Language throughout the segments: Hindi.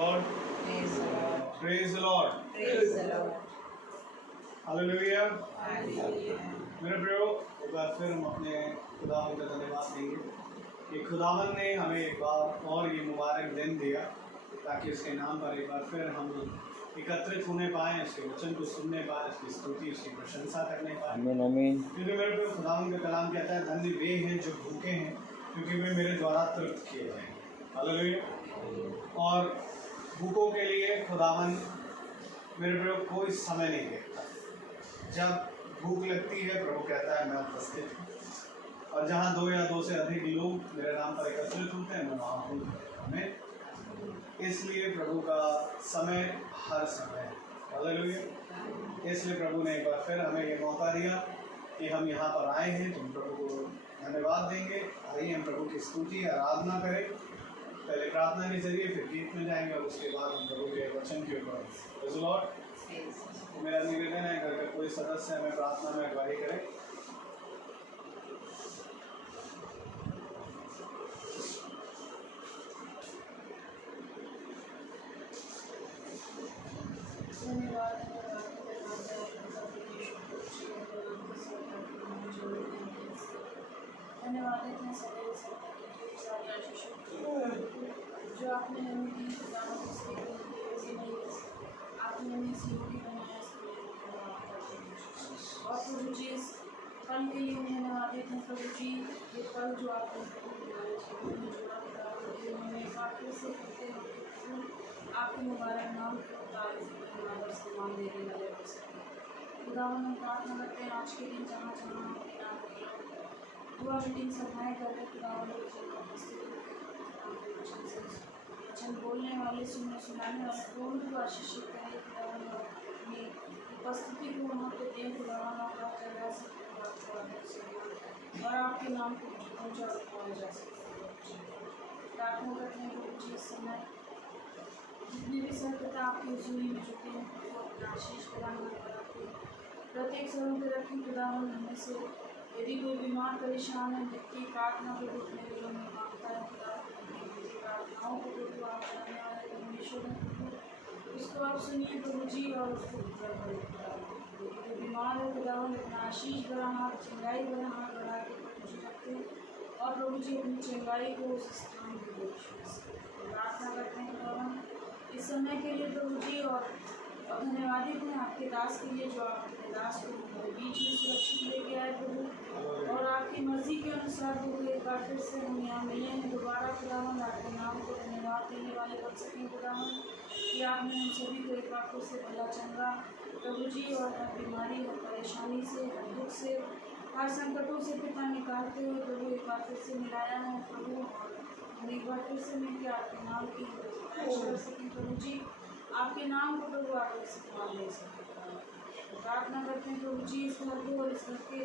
Lord. Praise the Lord. Praise the Lord. Praise the Lord. Hallelujah. Hallelujah. मेरे प्रियो, एक बार फिर हम अपने खुदावन का धन्यवाद देंगे कि खुदावन ने हमें एक बार और ये मुबारक दिन दिया ताकि उसके नाम पर एक बार फिर हम एकत्रित होने पाएँ, उसके वचन को सुनने पाएँ, उसकी स्तुति, उसकी प्रशंसा करने पाएँ। आमीन आमीन। क्योंकि मेरे प्रियो, खुदावन का कलाम कहता है, धन्य वे हैं जो भूखे हैं क्योंकि वे मेरे द्वारा तृप्त किए जाएंगे। हालेलुया। और भूखों के लिए खुदावन मेरे प्रियो कोई समय नहीं देखता। जब भूख लगती है, प्रभु कहता है मैं उपस्थित हूँ, और जहाँ दो या दो से अधिक लोग मेरे नाम पर एकत्रित होते हैं मैं वहाँ हूँ। हमें इसलिए प्रभु का समय हर समय है। हालेलुया। इसलिए प्रभु ने एक बार फिर हमें ये मौका दिया कि हम यहाँ पर आए हैं, तो हम प्रभु को धन्यवाद देंगे। आइए हम प्रभु की स्तुति आराधना करें, पहले प्रार्थना के जरिए, फिर गीत में जाएंगे और उसके बाद हम प्रभु के वचन के ऊपर। Praise the Lord. मेरा निवेदन है, घर का कोई सदस्य हमें प्रार्थना में अगुवाई करे। धन्यवाद हैं सदैव सारी आशीषों जो आपने हमें दी, आपने हमें सीढ़ी बनाया और प्रभु जी इस पल के लिए उन्हें धन्यवादित हैं। प्रभु जी ये पल जो आपने हमें वाक्य से करते हैं, आपके मुबारक नाम को तारीफ सम्मान देने वाले हो सके। खुदावन हम प्रार्थना करते हैं आज के दिन जहाँ जहाँ आपके नाम की दुआ मीटिंग सभाएँ कर रहे खुदावन वचन बोलने वाले, सुनाने वाले दोनों को आशीषित करें खुदावन, अपनी उपस्थिति को वहाँ पे दें खुदावन, और आपके नाम को पहुँचा जा सके। प्रार्थना करते हैं प्रभु जी इस समय जितने भी सर्वता आपकी हजूरी में जुटे हैं वो अपना आशीष प्रदान कराते प्रत्येक स्वरों पर रखें खुदावन। हमें से यदि कोई बीमार परेशान है, व्यक्ति प्रार्थना के रूप में दिलों में मांगता है प्रार्थनाओं को प्रभु आप करने वाले परमेश्वर हैं, उसको आप सुनिए प्रभु जी और उसको पूरा करें। जो बीमार है खुदावन अपना आशीष भरा हाथ, चंगाई भरा हाथ बढ़ा के प्रभु जी रखते हैं और प्रभु जी अपनी चंगाई को उस स्थान पर प्रार्थना करते हैं खुदावन इस समय के लिए प्रभु जी, और धन्यवादित हैं आपके दास के लिए जो आप अपने दास को हमारे बीच में सुरक्षित लेके आए प्रभु, और आपकी मर्जी के अनुसार प्रभु एक बार फिर से हम यहाँ मिले हैं दोबारा खुदावन, आपके नाम को धन्यवाद देने वाले बन सकें खुदावन कि आपने हम सभी को एक बार फिर से भला चंगा प्रभु जी, और हर बीमारी और परेशानी से, हर दुख से, हर संकटों से पिता निकालते हुए प्रभु एक बार फिर से मिलाया है प्रभु, हम एक बार फिर से मिलकर आपके नाम की कर सकें प्रभु जी, आपके नाम को प्रभु आगे सम्मान दे सकें। प्रार्थना करते हैं प्रभु जी इस घर को और इस घर के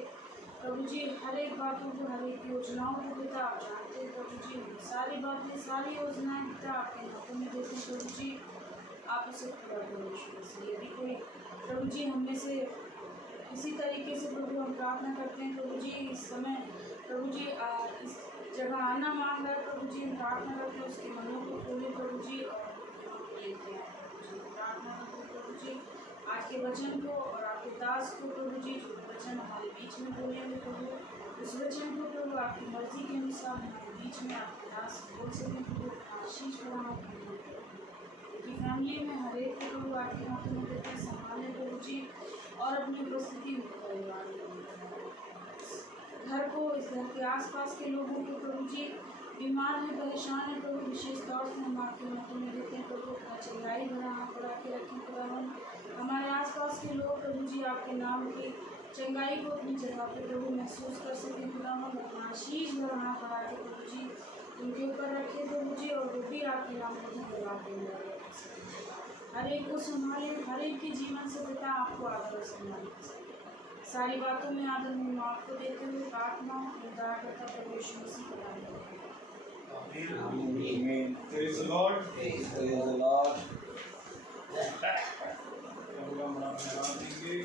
प्रभु जी हर एक बातों को, हर एक योजनाओं को पिता आप जानते हैं प्रभु जी, सारी बातें, सारी योजनाएं पिता आपके हाथों में देते हैं प्रभु जी, आप उसे पूरा परमेश्वर से। यदि कोई प्रभु जी हम में से इसी तरीके से प्रभु हम प्रार्थना करते हैं प्रभु जी इस समय प्रभु जी इस जगह आना मांग रहा है प्रभु जी, हम प्रार्थना करते हैं उसके मनों को खोले प्रभु जी और लेते हैं प्रार्थना करते हैं प्रभु जी आज के वचन को और आपके दास को प्रभु जी जो वचन हमारे बीच में बोलेंगे प्रभु, उस वचन को प्रभु आपकी मर्जी के अनुसार हमारे बीच में आपके दास बोल सकें प्रभु, आशीष बढ़ाना कि फैमिली में हर एक को प्रभु आपके हाथों में देते हैं, संभालें प्रभु जी, और अपनी उपस्थिति में परिवार घर को, इस घर के आसपास के लोगों को प्रभु जी बीमार है, परेशान है प्रभु, विशेष तौर से हम आपके हाथों में देते हैं प्रभु, अपना चंगाई भरा हाथ बढ़ा के रखें खुदावन, हमारे आसपास के लोग प्रभु जी आपके नाम की चंगाई को अपनी जगह पर प्रभु महसूस कर सकें खुदावन, अपना आशीष भरा हाथ बढ़ा के प्रभु जी उनके ऊपर रखें प्रभु जी, और वो भी आपके नाम को धन्यवाद देने वाले हर एक को संभालें, हर एक के जीवन से पिता आपको आदर सम्मान सारी बातों में आदर हम आपको देते हुए प्रार्थना उद्धार करता परमेश्वर मसीह का नाम में। आमीन। Praise the Lord. Praise the Lord. धन्यवाद देंगे,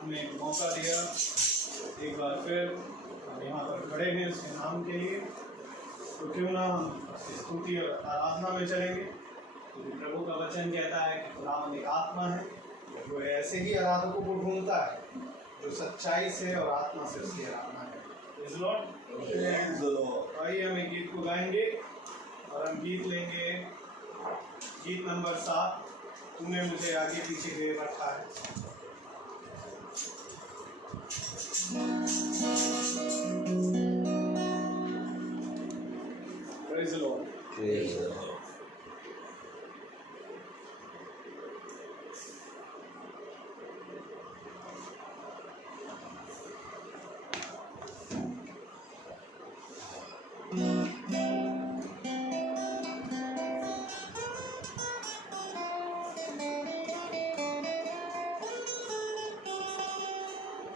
हमें एक मौका दिया, एक बार फिर हम यहाँ पर खड़े हैं उसके नाम के लिए, तो क्यों ना हम स्तुति और आराधना में चलेंगे, क्योंकि प्रभु का वचन कहता है कि खुदावंद एक आत्मा है, वो ऐसे ही आराधकों को ढूंढता है जो सच्चाई से और आत्मा से उसकी आराधना है। Praise the Lord। आइए हम एक गीत को गाएंगे और हम गीत लेंगे, गीत नंबर 7, तूने मुझे आगे पीछे घेर रखा है। Praise the Lord। Praise the Lord।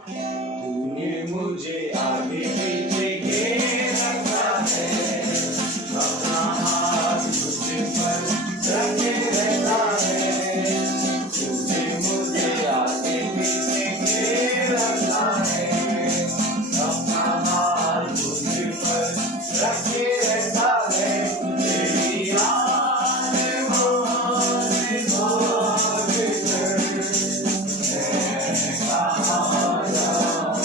तूने मुझे आगे पीछे घेर रखा है, अपना हाथ मुझ पर रखे रहता है। तूने मुझे आगे पीछे घेर रखा है, अपना हाथ मुझ पर रखे रहता है। तेरी याद मुझे भाग कर मैं कहाँ जाऊँ,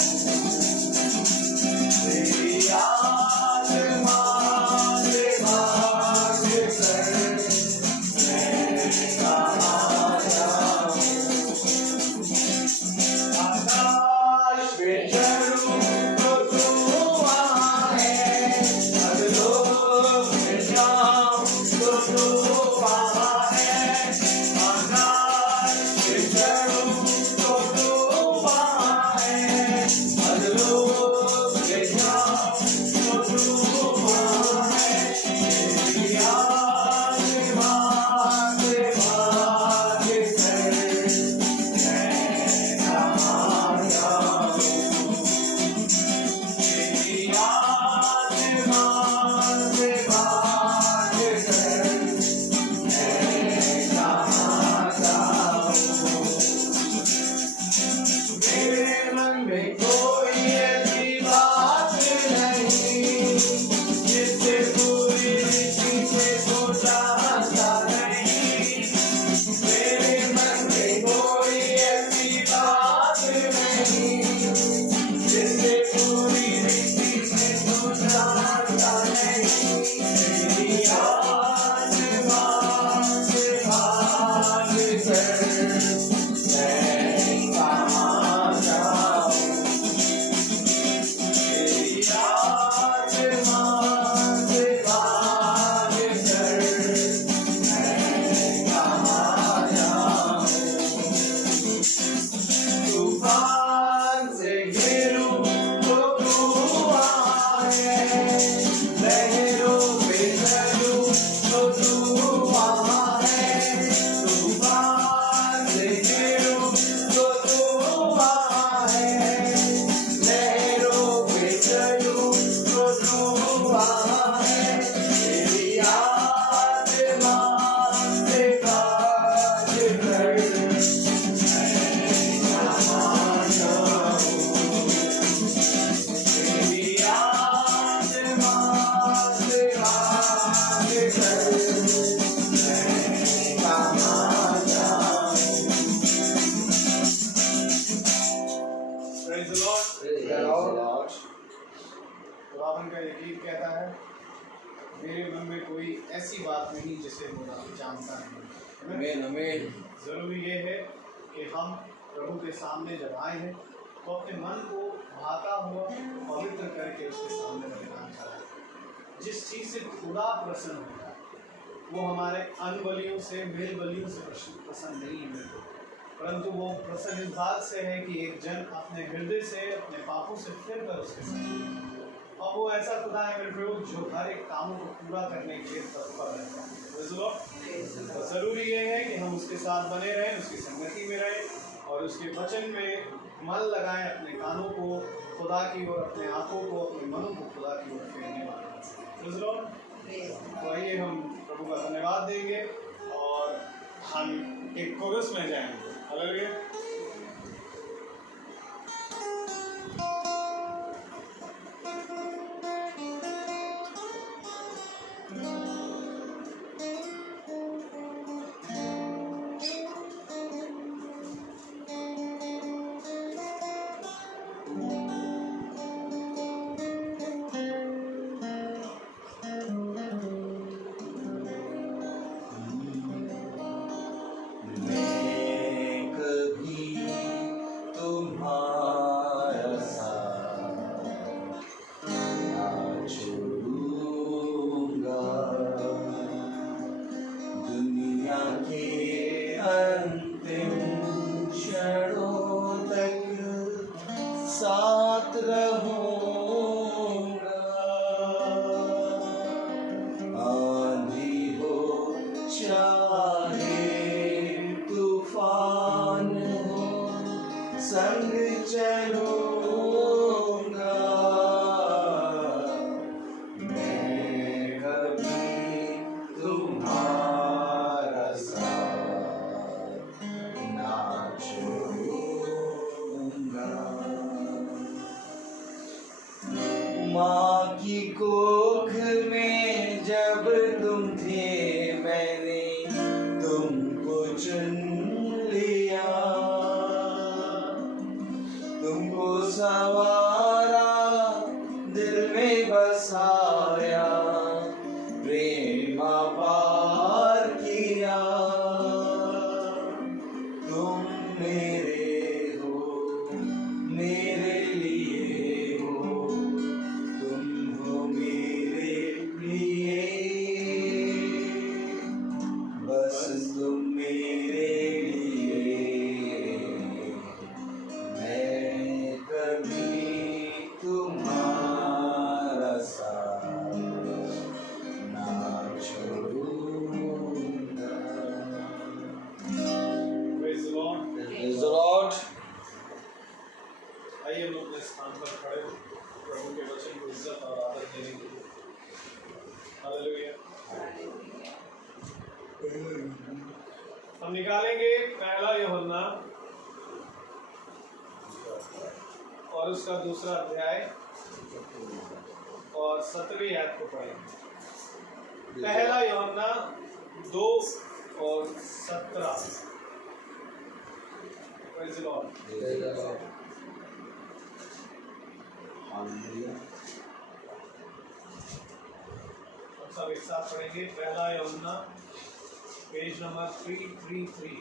तेरी याद मुझे भाग कर मैं कहाँ जाऊँ। आकाश पे चढ़ूं तो तू वहाँ है, अधलोक में जाऊं तो तू वहाँ है। आकाश पे चढ़ूं तो तू वहाँ है, अधलोक में जाऊं तो तू वहाँ है। तेरी याद मुझे भाग कर मैं कहाँ जाऊँ, तेरी याद मुझे भाग कर मैं कहाँ जाऊँ। मेरे मन में कोई ऐसी बात नहीं जिससे पूरी रीति से सोचा नहीं। मेरे मन में कोई ऐसी बात नहीं जिससे पूरी रीति से सोचा नहीं। तेरी याद मुझे भाग कर मैं कहाँ जाऊँ, तेरी याद मुझे भाग कर मैं कहाँ जाऊँ। तूफान से घिरूं तो तू वहाँ है, लहरों पे चलूं तो तू वहाँ है। तूफान से घिरूं तो तू वहाँ है, लहरों पे चलूं तो तू वहाँ है। तेरी याद मुझे भाग कर मैं कहाँ जाऊँ, तेरी याद मुझे भाग कर मैं कहाँ जाऊँ। Praise the Lord। Praise the Lord। खुदावन का ये गीत कहता है, मेरे मन में कोई ऐसी बात नहीं जिसे मैं जानता नहीं। आमीन आमीन। जरूरी ये है कि हम प्रभु के सामने जब आए हैं तो अपने मन को भाता हुआ पवित्र करके उसके सामने बलिदान चढ़ाएं। जिस चीज़ से खुदा प्रसन्न होता है वो हमारे अन्न बलियों से, मेल बलियों से प्रसन्न नहीं है मेरे को, परंतु वो प्रसन्न इस बात से है कि एक जन अपने हृदय से, अपने पापों से फिर कर उसके साथ। और वो ऐसा खुदा है मेरे प्रभु जो हर एक कामों को पूरा करने के लिए तत्पर रहता है। तो ज़रूरी ये है कि हम उसके साथ बने रहें, उसकी संगति में रहें और उसके वचन में मन लगाएं, अपने कानों को खुदा की ओर, अपने आँखों को, अपने मनों को खुदा की ओर फेरने वाले। तो आइए हम प्रभु का धन्यवाद देंगे और हम एक कोरस में जाएंगे। हालेलुया। चाहे तूफान हो संग चलूंगा, मैं कभी तुम्हारा साथ ना छोड़ूंगा। माँ की कोख में जब तुम थे मैंने तुमको चुन लिया, तुमको सवारा दिल में बसाया, प्रेम पार किया। तुम मेरे हो मेरे लिए हो, तुम हो मेरे लिए, बस तुम मेरे लिए, मैं कभी तुम्हारा साथ ना छोड़ूंगा। Praise the Lord. Praise the Lord. आइए हम अपने स्थान पर खड़े हो, प्रभु के वचन को इज्जत और आदर देने के लिए। हालेलुया। हम निकालेंगे पहला यूहन्ना और उसका दूसरा अध्याय और 7वीं आयत को पढ़ेंगे। पहला यूहन्ना 2 और 17। Praise the Lord. Praise the Lord. Hallelujah. हम सब एक साथ पढ़ेंगे। पहला यूहन्ना पेज नंबर 333।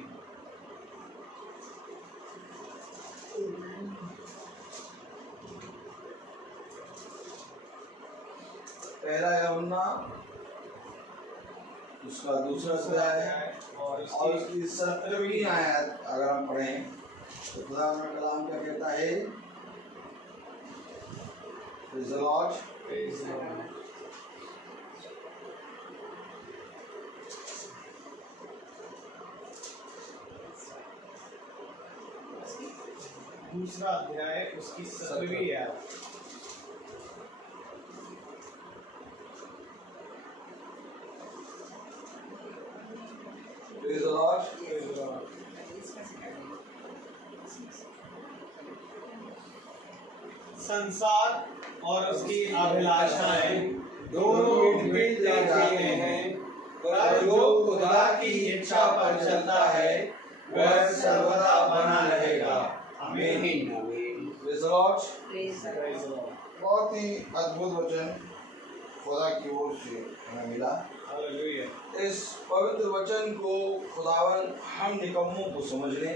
पहला यूहन्ना उसका दूसरा अध्याय है और और उसकी 17वीं आयत अगर हम पढ़ें तो खुदा का कलाम क्या कहता है? Praise the Lord. Praise the Lord. दूसरा अध्याय उसकी 7वीं आयत। Praise the Lord. Praise the Lord. संसार और उसकी अभिलाषाएं दोनों मिटते जाते हैं, पर जो खुदा की इच्छा पर चलता है वह सर्वदा बना रहेगा। आमीन। Praise the Lord. Praise the Lord. बहुत ही अद्भुत वचन खुदा की ओर से हमें मिला। हालेलुया। इस पवित्र वचन को खुदावन हम निकम्मों को समझ लें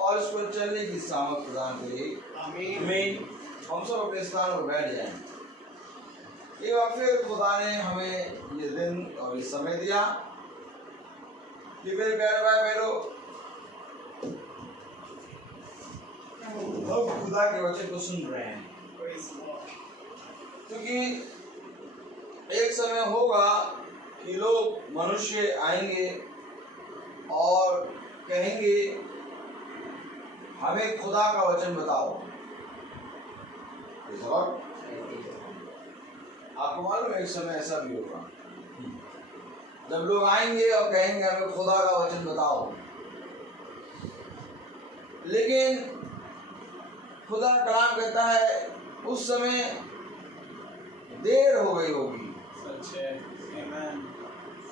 और इस पर चलने की सामर्थ प्रदान करे। आमीन। आमीन। हम सब अपने स्थान पर बैठ जाएं। एक बार फिर खुदा ने हमें ये दिन और ये समय दिया कि मेरे प्यारे भाई बहनों, हम खुदा के वचन को सुन रहे हैं, क्योंकि एक समय होगा कि लोग मनुष्य आएंगे और कहेंगे हमें खुदा का वचन बताओ। आपको मालूम है एक समय ऐसा भी होगा जब लोग आएंगे और कहेंगे हमें खुदा का वचन बताओ, लेकिन खुदा का कलाम कहता है उस समय देर हो गई होगी। सच है। आमीन।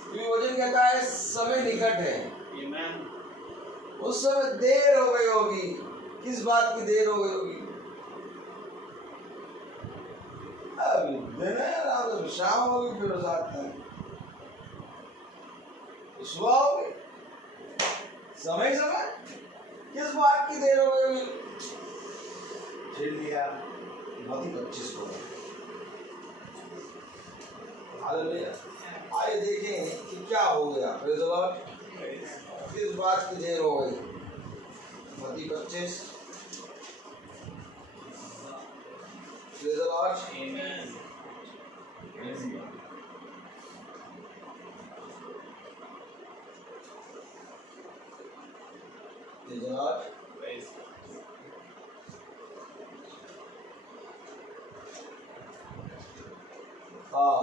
क्योंकि वचन कहता है समय निकट है। आमीन। उस समय देर हो गई होगी। किस बात की देर हो गई होगी? अभी दिन है, रात है, शाम होगी, फिर रात है, सुबह होगी। समय समय किस बात की देर हो गई होगी? झेल लिया मती 25 को। हालेलुया। आइए देखें कि क्या हो गया। Praise the Lord. किस बात की देर हो गई? मती 25। Praise the Lord. आमीन। Praise the Lord. हाँ,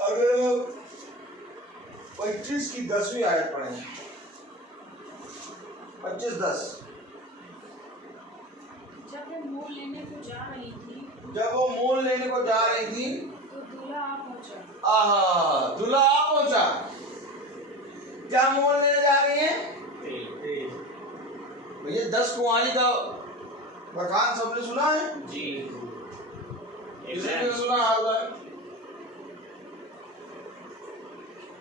अगर हम 25 की 10वीं आयत पढ़ें, 25:10। जब वे मोल लेने को जा रही थी जब वो मोल लेने को जा रही थी तो दूल्हा आ पहुंचा। दूल्हा आ पहुंचा। क्या मोल लेने जा रही है भैया? 10 कुंवारी का बखान सबने सुना है जी। किसी ने सुना? हाथ बार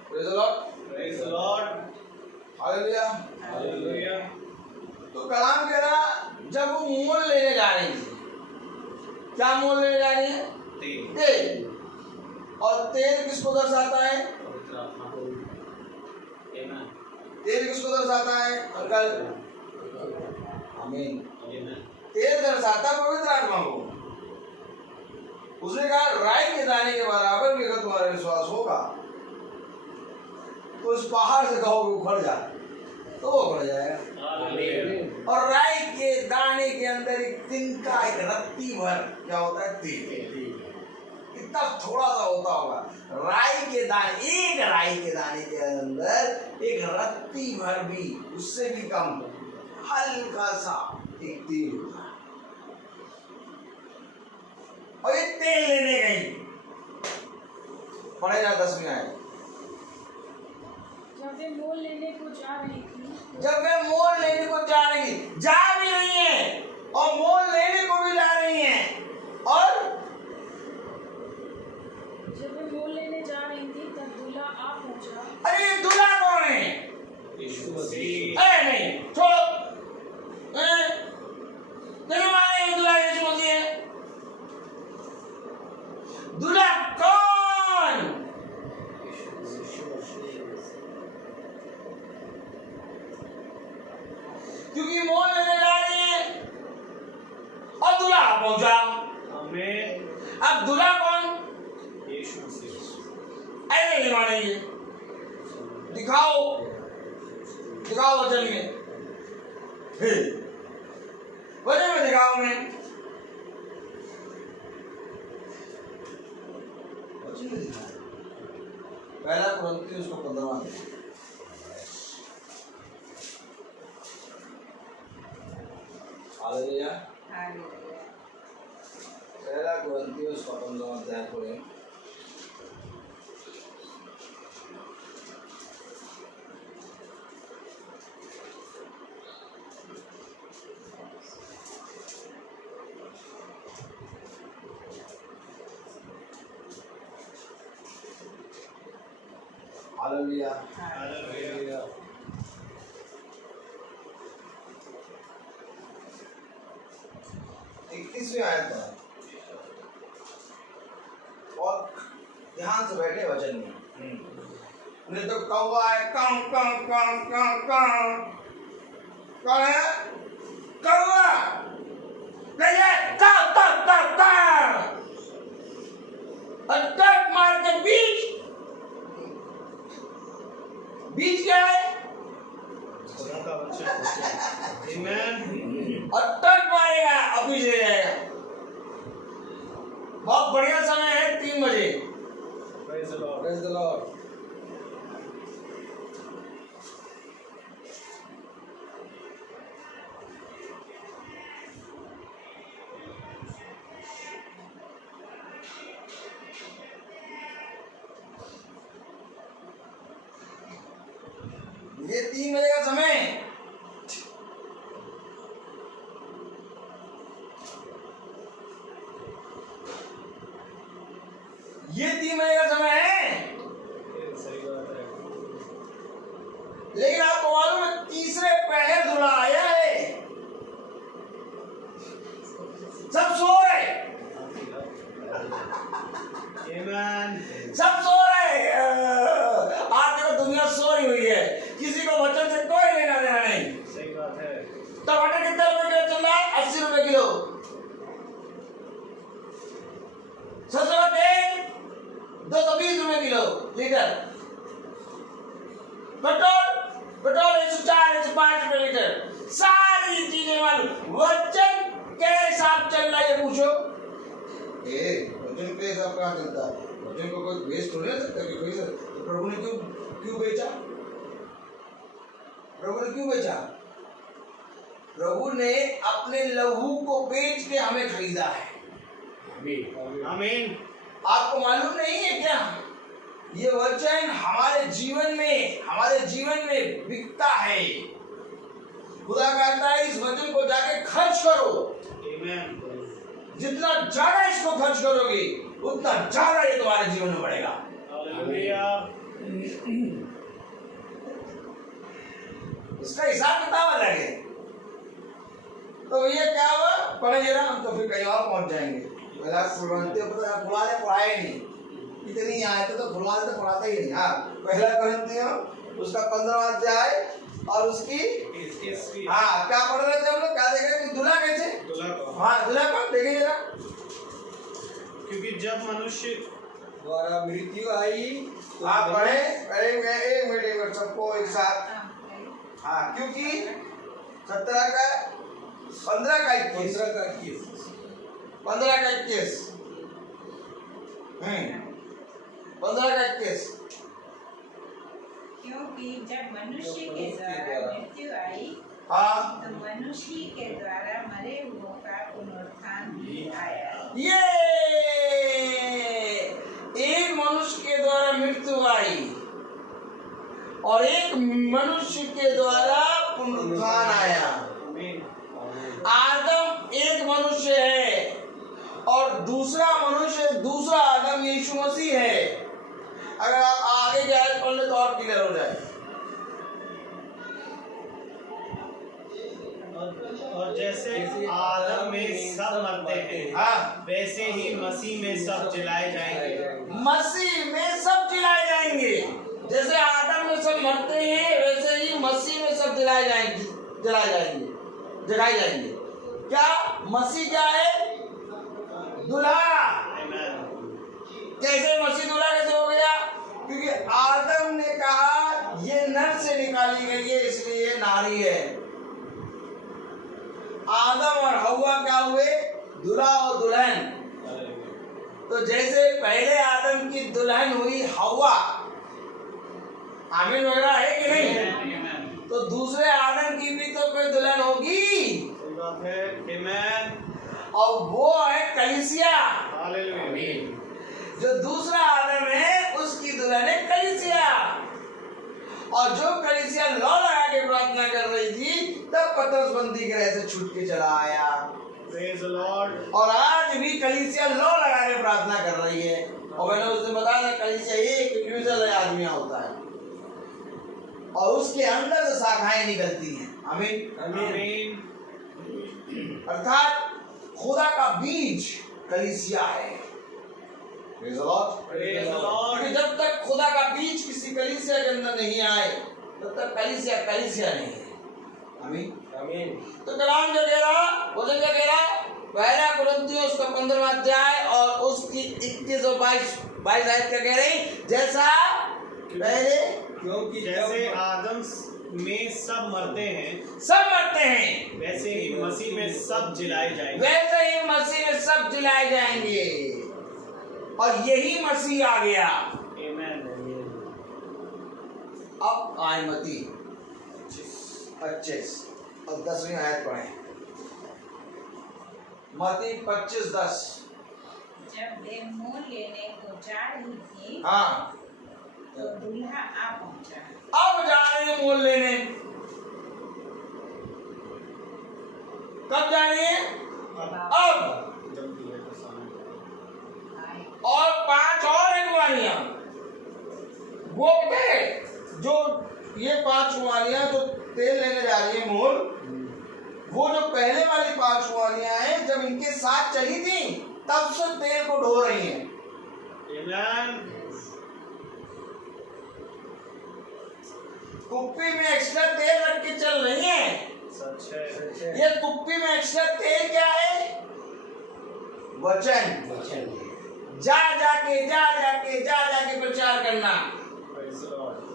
Praise the Lord. Praise the Lord. Hallelujah. Hallelujah. तो कलाम कह रहा जब वो मोल लेने जा रही थी, क्या मोल लेने जा रही है? तेल। और तेल किसको दर्शाता है? तेल किसको दर्शाता है अंकल? आमीन। तेल दर्शाता पवित्र आत्मा को। उसने कहा राई के दाने के बराबर भी अगर तुम्हारा विश्वास होगा तो इस पहाड़ से कहो कि उखड़ जा, तो वो उखड़ जाएगा। और राई के दाने के अंदर एक तिनका, एक रत्ती भर क्या होता है? तेल। इतना थोड़ा सा होता होगा। राई के दाने, एक राई के दाने के अंदर एक रत्ती भर भी, उससे भी कम, हल्का सा एक तेल होता है। और ये तेल लेने गई, पढ़े ना 10वीं आयत। जब वे मोल लेने को जा रही थी जब वे मोल लेने को जा रही, जा भी रही है और मोल लेने को भी जा रही है। और जब वे मोल लेने जा रही थी तब दूल्हा आ पहुंचा। अरे दूल्हा कौन है? यीशु मसीह। अरे नहीं, छोड़ो। नहीं माने दूल्हा यीशु मसीह है। दूल्हा कौन? क्योंकि मोल लेने जा रही है और दूल्हा पहुंचा। आमीन। अब दूल्हा कौन? यीशु मसीह। ऐसे नहीं मानेंगे। दिखाओ, दिखाओ वचन में, वचन में दिखाओ। में वचन में दिखाओ। पहला कुरिन्थियों उसको 15वां। हालेलुया। हालेलुया। पहला कुरिन्थियों उसका 15वां अध्याय पढ़ें। हालेलुया। हालेलुया। 21वीं आयत पर और ध्यान से बैठे वचन में। नहीं तो कौवा है, कां कां कां कां कां, कौन है? कौवा। कहिए का का का का, और टक मार के बीच, बीच क्या है? खुदा का बच्चा। आमीन। और टक मारेगा और बीच ले जाएगा। बहुत बढ़िया समय है 3 बजे। Praise the Lord. Praise the Lord. ये 3 बजे का समय है। ये 3 बजे का समय है। सही बात है। लेकिन आपको मालूम है तीसरे पहर दूल्हा आया है। सब सो रहे, आमीन। सब सो रहे। आज देखो दुनिया सोई हुई है, किसी को वचन से कोई लेना देना नहीं। सही बात है। टमाटर कितने रुपए किलो चल रहा है? 80 रुपए किलो। सरसों का तेल 220 रुपए किलो। लीटर। पेट्रोल 104 105 रुपए लीटर। सारी चीजें मालूम। वचन के हिसाब चल रहा है, पूछो। वचन के हिसाब कहाँ चलता है? वचन को कोई वेस्ट हो नहीं सकता कि कोई से। तो प्रभु ने क्यों बेचा? प्रभु ने क्यों बेचा? प्रभु ने अपने लहू को बेच के हमें खरीदा है। आमीन। आपको मालूम नहीं है क्या? ये वचन हमारे जीवन में बिकता है। खुदा कहता है इस वचन को जाके खर्च करो। आमीन। जितना ज्यादा इसको खर्च करोगे उतना ज्यादा ये तुम्हारे जीवन में बढ़ेगा। हालेलुया। इसका हिसाब किताब अलग है। तो ये क्या हुआ? पढ़े जरा, हम तो फिर कहीं और पहुंच जाएंगे। पहला पढ़ाए नहीं, इतनी आए थे तो खुलवा देते, पढ़ाते ही नहीं। हाँ, पहला कोरिन्थियों उसका 15वां अध्याय और उसकी हाँ क्या पढ़ रहे थे हम लोग? क्या देख रहे थे? दूल्हा कैसे? हाँ, दूल्हा कौन? देखिए जरा। क्योंकि जब मनुष्य द्वारा मृत्यु आई तो आप पढ़े एक मिनट सबको एक साथ। हाँ, क्योंकि 17 का 15 का 21 15 का 21 15 का 21। क्योंकि जब मनुष्य के द्वारा मृत्यु आई हाँ, तो मनुष्य के द्वारा मरे हुओं का पुनरुत्थान भी आया। ये एक मनुष्य के द्वारा मृत्यु आई और एक मनुष्य के द्वारा पुनरुत्थान आया। आदम एक मनुष्य है और दूसरा आदम यीशु मसीह है। अगर आप आगे जाए पढ़ ले तो और क्लियर हो जाए। और जैसे आदम में सब मरते हैं, हाँ, वैसे ही मसीह में सब जलाए जाएंगे। मसीह में सब जलाए जाएंगे। जैसे आदम में सब मरते हैं वैसे ही मसीह में सब जलाए जाएंगे। क्या मसीह क्या है? दूल्हा। कैसे मसीह दूल्हा कैसे हो गया? क्योंकि आदम ने कहा ये नर से निकाली गई है इसलिए ये नारी है। आदम और हव्वा क्या हुए? दूल्हा और दुल्हन। तो जैसे पहले आदम की दुल्हन हुई हव्वा, आमीन वगैरह है कि नहीं? तो दूसरे आदम की भी तो कोई दुल्हन होगी और वो है कलीसिया। जो दूसरा आदम है उसकी दुल्हन है कलीसिया। और जो कलीसिया लौ लगा के प्रार्थना कर रही थी तब पतरस बंदी गृह से छूट के चला आया। Praise the Lord. और आज भी कलीसिया लौ लगा के प्रार्थना कर रही है। और मैंने उसने बताया कलीसिया एक इंडिविजुअल आदमी होता है और उसके अंदर से शाखाएं निकलती हैं। आमीन। अर्थात खुदा का बीज कलीसिया है। Praise the Lord. Praise the Lord. क्योंकि जब तक खुदा का बीज किसी कलीसिया के अंदर नहीं आए तब तक कलीसिया नहीं है। आमीन। तो कलाम जो कह रहा वचन क्या कह रहा? पहला कोरिन्थियों उसका 15वां अध्याय और उसकी 21 और 22 आयत क्या कह रही? जैसा पहले क्योंकि जैसे आदम में सब मरते हैं, वैसे ही मसीह में सब जलाए जाएंगे। और यही मसीह आ गया। अब आए मती 25 और 10वीं आयत पढ़े। मती 25:10। जब वे मोल लेने को जा रही थी हाँ, तो दूल्हा आ पहुंचा। अब जा रही है मोल लेने। कब जा रही है? अब। और 5 और कुंवारियां वो जो ये 5 कुंवारियां जो तेल लेने जा रही है मोल, वो जो पहले वाली 5 कुंवारियां हैं जब इनके साथ चली थी तब से तेल को ढो रही हैं। कुप्पी में एक्स्ट्रा तेल रख के चल रही हैं। ये कुप्पी में एक्स्ट्रा तेल क्या है? वचन। जा जाके प्रचार करना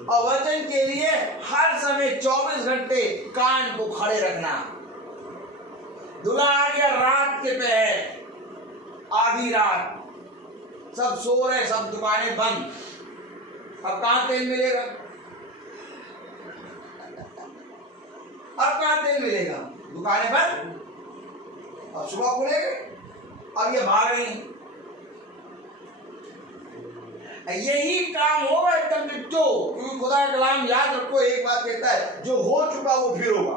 और वचन के लिए हर समय 24 घंटे कान को खड़े रखना। दूल्हा आ गया, रात के पहर, आधी रात, सब सो रहे, सब दुकानें बंद, अब कहाँ तेल मिलेगा? अब कहाँ तेल मिलेगा? दुकानें बंद, अब सुबह खुलेंगे, अब ये भाग रही। यही काम होगा एकदम डिट्टो, क्योंकि खुदा का कलाम याद रखो एक बात कहता है, जो हो चुका वो फिर होगा।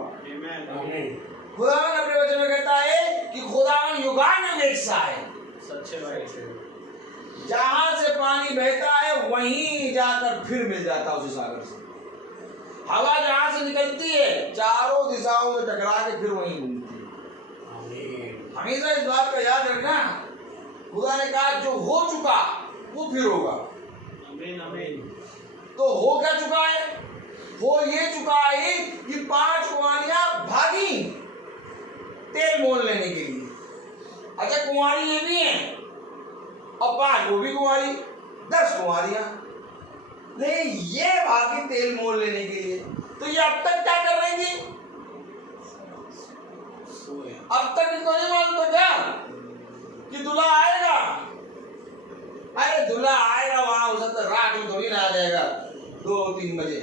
खुदावन अपने वचन में कहता है कि खुदावन युगानुयुग एक सा है। सच्चे भाई से जहां से पानी बहता है वहीं जाकर फिर मिल जाता है उसी सागर से। हवा जहां से निकलती है चारों दिशाओं में टकरा के फिर वहीं घूमती है। हमेशा इस बात का याद रखना, खुदा ने कहा जो हो चुका वो फिर होगा। तो हो क्या चुका है? हो ये चुका है कि 5 कुंवारियां भागी तेल मोल लेने के लिए। अच्छा, कुंवारी ये भी है और 5 वो भी कुंवारी, 10 कुंवारियां, नहीं ये भागी तेल मोल लेने के लिए। तो ये अब तक क्या कर रही थी? अब तक इनको नहीं मालूम था क्या कि दूल्हा आएगा? अरे दूल्हा आएगा वहां हो सकता रात में थोड़ी ना आ जाएगा 2-3 बजे।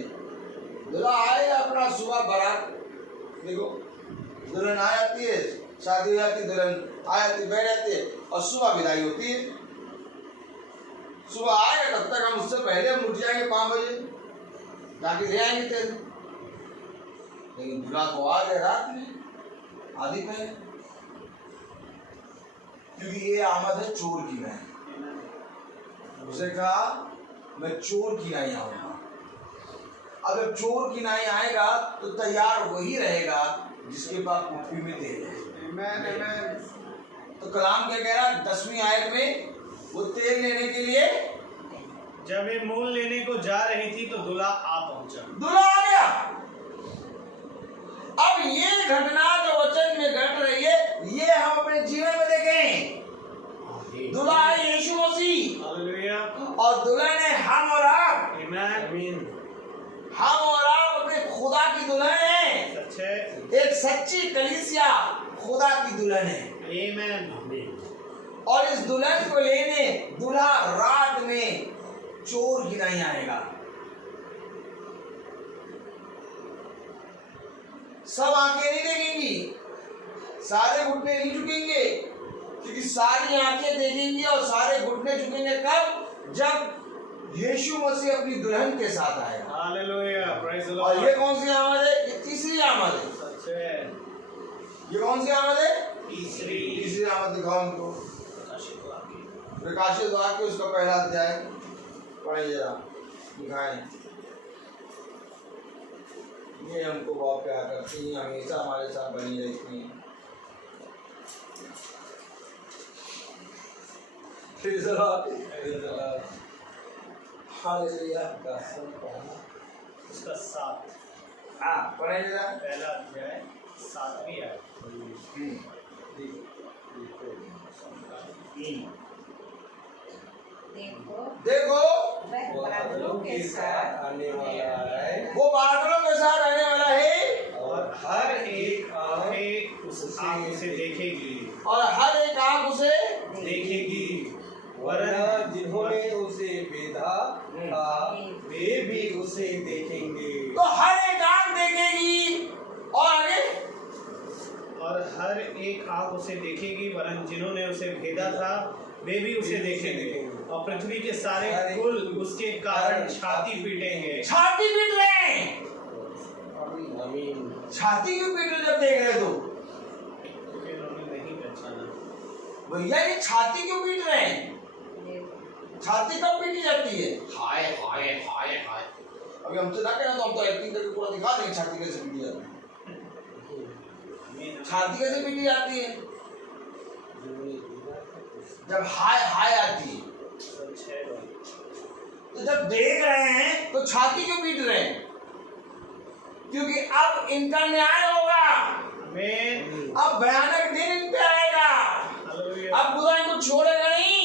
दूल्हा आएगा अपना सुबह बारात, देखो दुल्हन आ जाती है, शादी हो जाती है, दुल्हन आ जाती है, बैठ जाती है और सुबह विदाई होती है। सुबह आएगा तब तक हम उससे पहले हम उठ जाएंगे 5 बजे, जाके ले आएंगे तेल। लेकिन दूल्हा को आ गए रात में आधी पहले, क्योंकि ये आमद है चोर की नहीं। उसे कहा मैं चोर की नहीं आऊंगा। अगर चोर की नहीं आएगा तो तैयार वही रहेगा जिसके पास कुप्पी में तेल है। तो कलाम क्या कह रहा है 10वीं आयत में? वो तेल लेने के लिए जब ये मोल लेने को जा रही थी तो दूल्हा आ पहुंचा। दूल्हा आ गया। अब ये घटना जो वचन में घट रही है ये हम अपने जीवन में देखें। दूल्हा है यीशु मसीह और दुल्हन है हम और आप। हम और आप अपने खुदा की दुल्हन है। एक सच्ची कलीसिया खुदा की दुल्हन है। और इस दुल्हन को लेने दूल्हा रात में चोर की नहीं आएगा। सब आंखें नहीं देखेंगी, सारे घुटने नहीं झुकेंगे, क्योंकि सारी आंखें देखेंगी और सारे घुटने झुकेंगे कब? जब यीशु मसीह अपनी दुल्हन के साथ आएगा। हालेलुया, प्रेज़ द और लॉर्ड। ये कौन सी आमद है? ये तीसरी आमद है। सच है। ये कौन सी आमद है? तीसरी आमद दिखाओ उनको। प्रकाशित वाक्य उसका पहला अध्याय पढ़े जरा, दिखाएं। ये हमको बहुत प्यार करती हैं, हमेशा हमारे साथ बनी रहती हैं। हालेलुया। उसका 7 हाँ पढ़े जरा। पहला अध्याय 7वीं आयत। देखो वह बादलों के साथ आने वाला है वो बादलों के साथ आने वाला है और हर एक आंखें उसे देखेगी और हर एक आंख उसे देखेगी, वरन जिन्होंने उसे भेदा था वे भी उसे देखेंगे। तो हर एक आंख देखेगी और आगे और हर एक आंख उसे देखेगी, वरन जिन्होंने उसे भेदा था वे भी उसे देखेंगे और पृथ्वी के सारे कुल उसके कारण छाती पीटेंगे। छाती पीट रहे हैं। छाती क्यों पीट रहे जब देख रहे तो? क्योंकि उन्होंने नहीं पहचाना। भैया ये छाती क्यों पीट रहे हैं? छाती कब पीटी जाती है? हाय हाय हाय हाय। अभी हमसे ना कहना तो हम तो एक्टिंग करके पूरा दिखा देंगे छाती कैसे पीटी जाती है। छाती कैसे पीटी जाती है? जब हाय हाय आती है। तो जब देख रहे हैं तो छाती क्यों पीट रहे हैं? क्योंकि अब इनका न्याय होगा। अब भयानक दिन इन पे आएगा। अब खुदा इनको छोड़ेगा नहीं।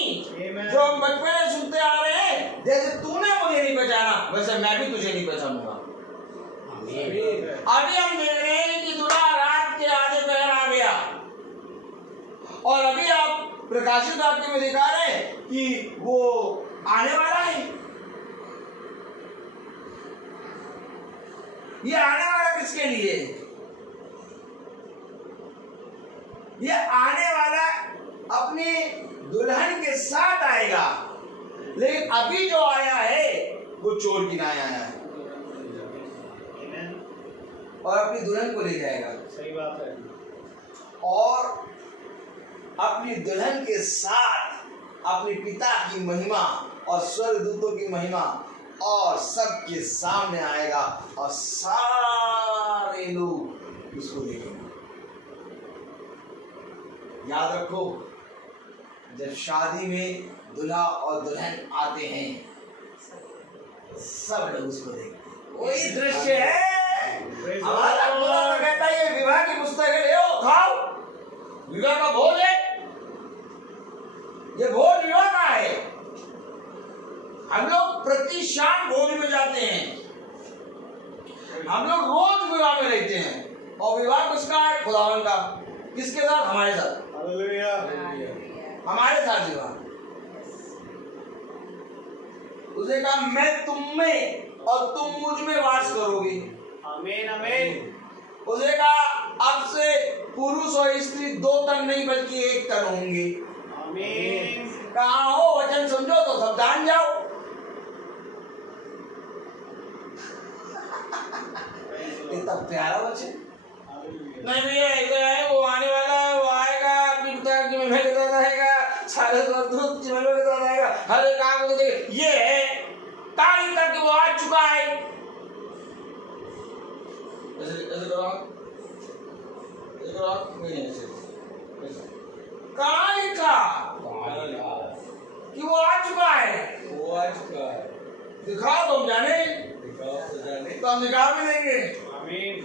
जो हम बचपन में सुनते आ रहे हैं, जैसे तूने मुझे नहीं वैसे मैं भी तुझे नहीं पहचानूंगा। आमीन। अभी हम देख रहे हैं कि दूल्हा रात के आधे पहर आ गया, और अभी आप प्रकाशित वाक्य में दिखा रहे हैं कि वो आने वाला है। ये आने वाला किसके लिए? ये आने वाला अपनी दुल्हन के साथ आएगा, लेकिन अभी जो आया है वो चोर गिनाया आया है और अपनी दुल्हन को ले जाएगा। सही बात है। और अपनी दुल्हन के साथ अपने पिता की महिमा और स्वर्गदूतों की महिमा और सबके सामने आएगा, और सारे लोग उसको देखेंगे। याद रखो, जब शादी में दूल्हा और दुल्हन आते हैं, सब लोग उसको देखते हैं। वही दृश्य है। हमारा खुदा तो कहता है ये विवाह की पुस्तक है, ले आओ खाओ, विवाह का भोज है, ये भोज विवाह का है। हम लोग प्रति शाम भोज में जाते हैं, हम लोग रोज विवाह में रहते हैं, और विवाह किसका है? खुदावन का। किसके साथ? हमारे साथ। हालेलुया। हमारे साथ विवाह। उसने कहा मैं तुम में और तुम मुझ में वास करोगे। आमीन आमीन। उसने कहा अब से पुरुष और स्त्री दो तन नहीं बल्कि एक तन होंगे। आमीन। कहा हो वचन समझो तो सब जान जाओ। इतना प्यारा वचन। नहीं भैया ऐसा है, वो आने वाला है, वो आएगा, अपनी पिता की महिमा के साथ आएगा, सारे स्वर्गदूत की महिमा के साथ आएगा, हर एक आंख को देख। ये है तारीख तक वो आ चुका है। ऐसे करो, नहीं ऐसे। कहाँ लिखा कि वो आ चुका है? वो आ चुका है। दिखाओ तुम जाने, दिखाओ तो जाने। तो हम दिखा भी देंगे। आमीन।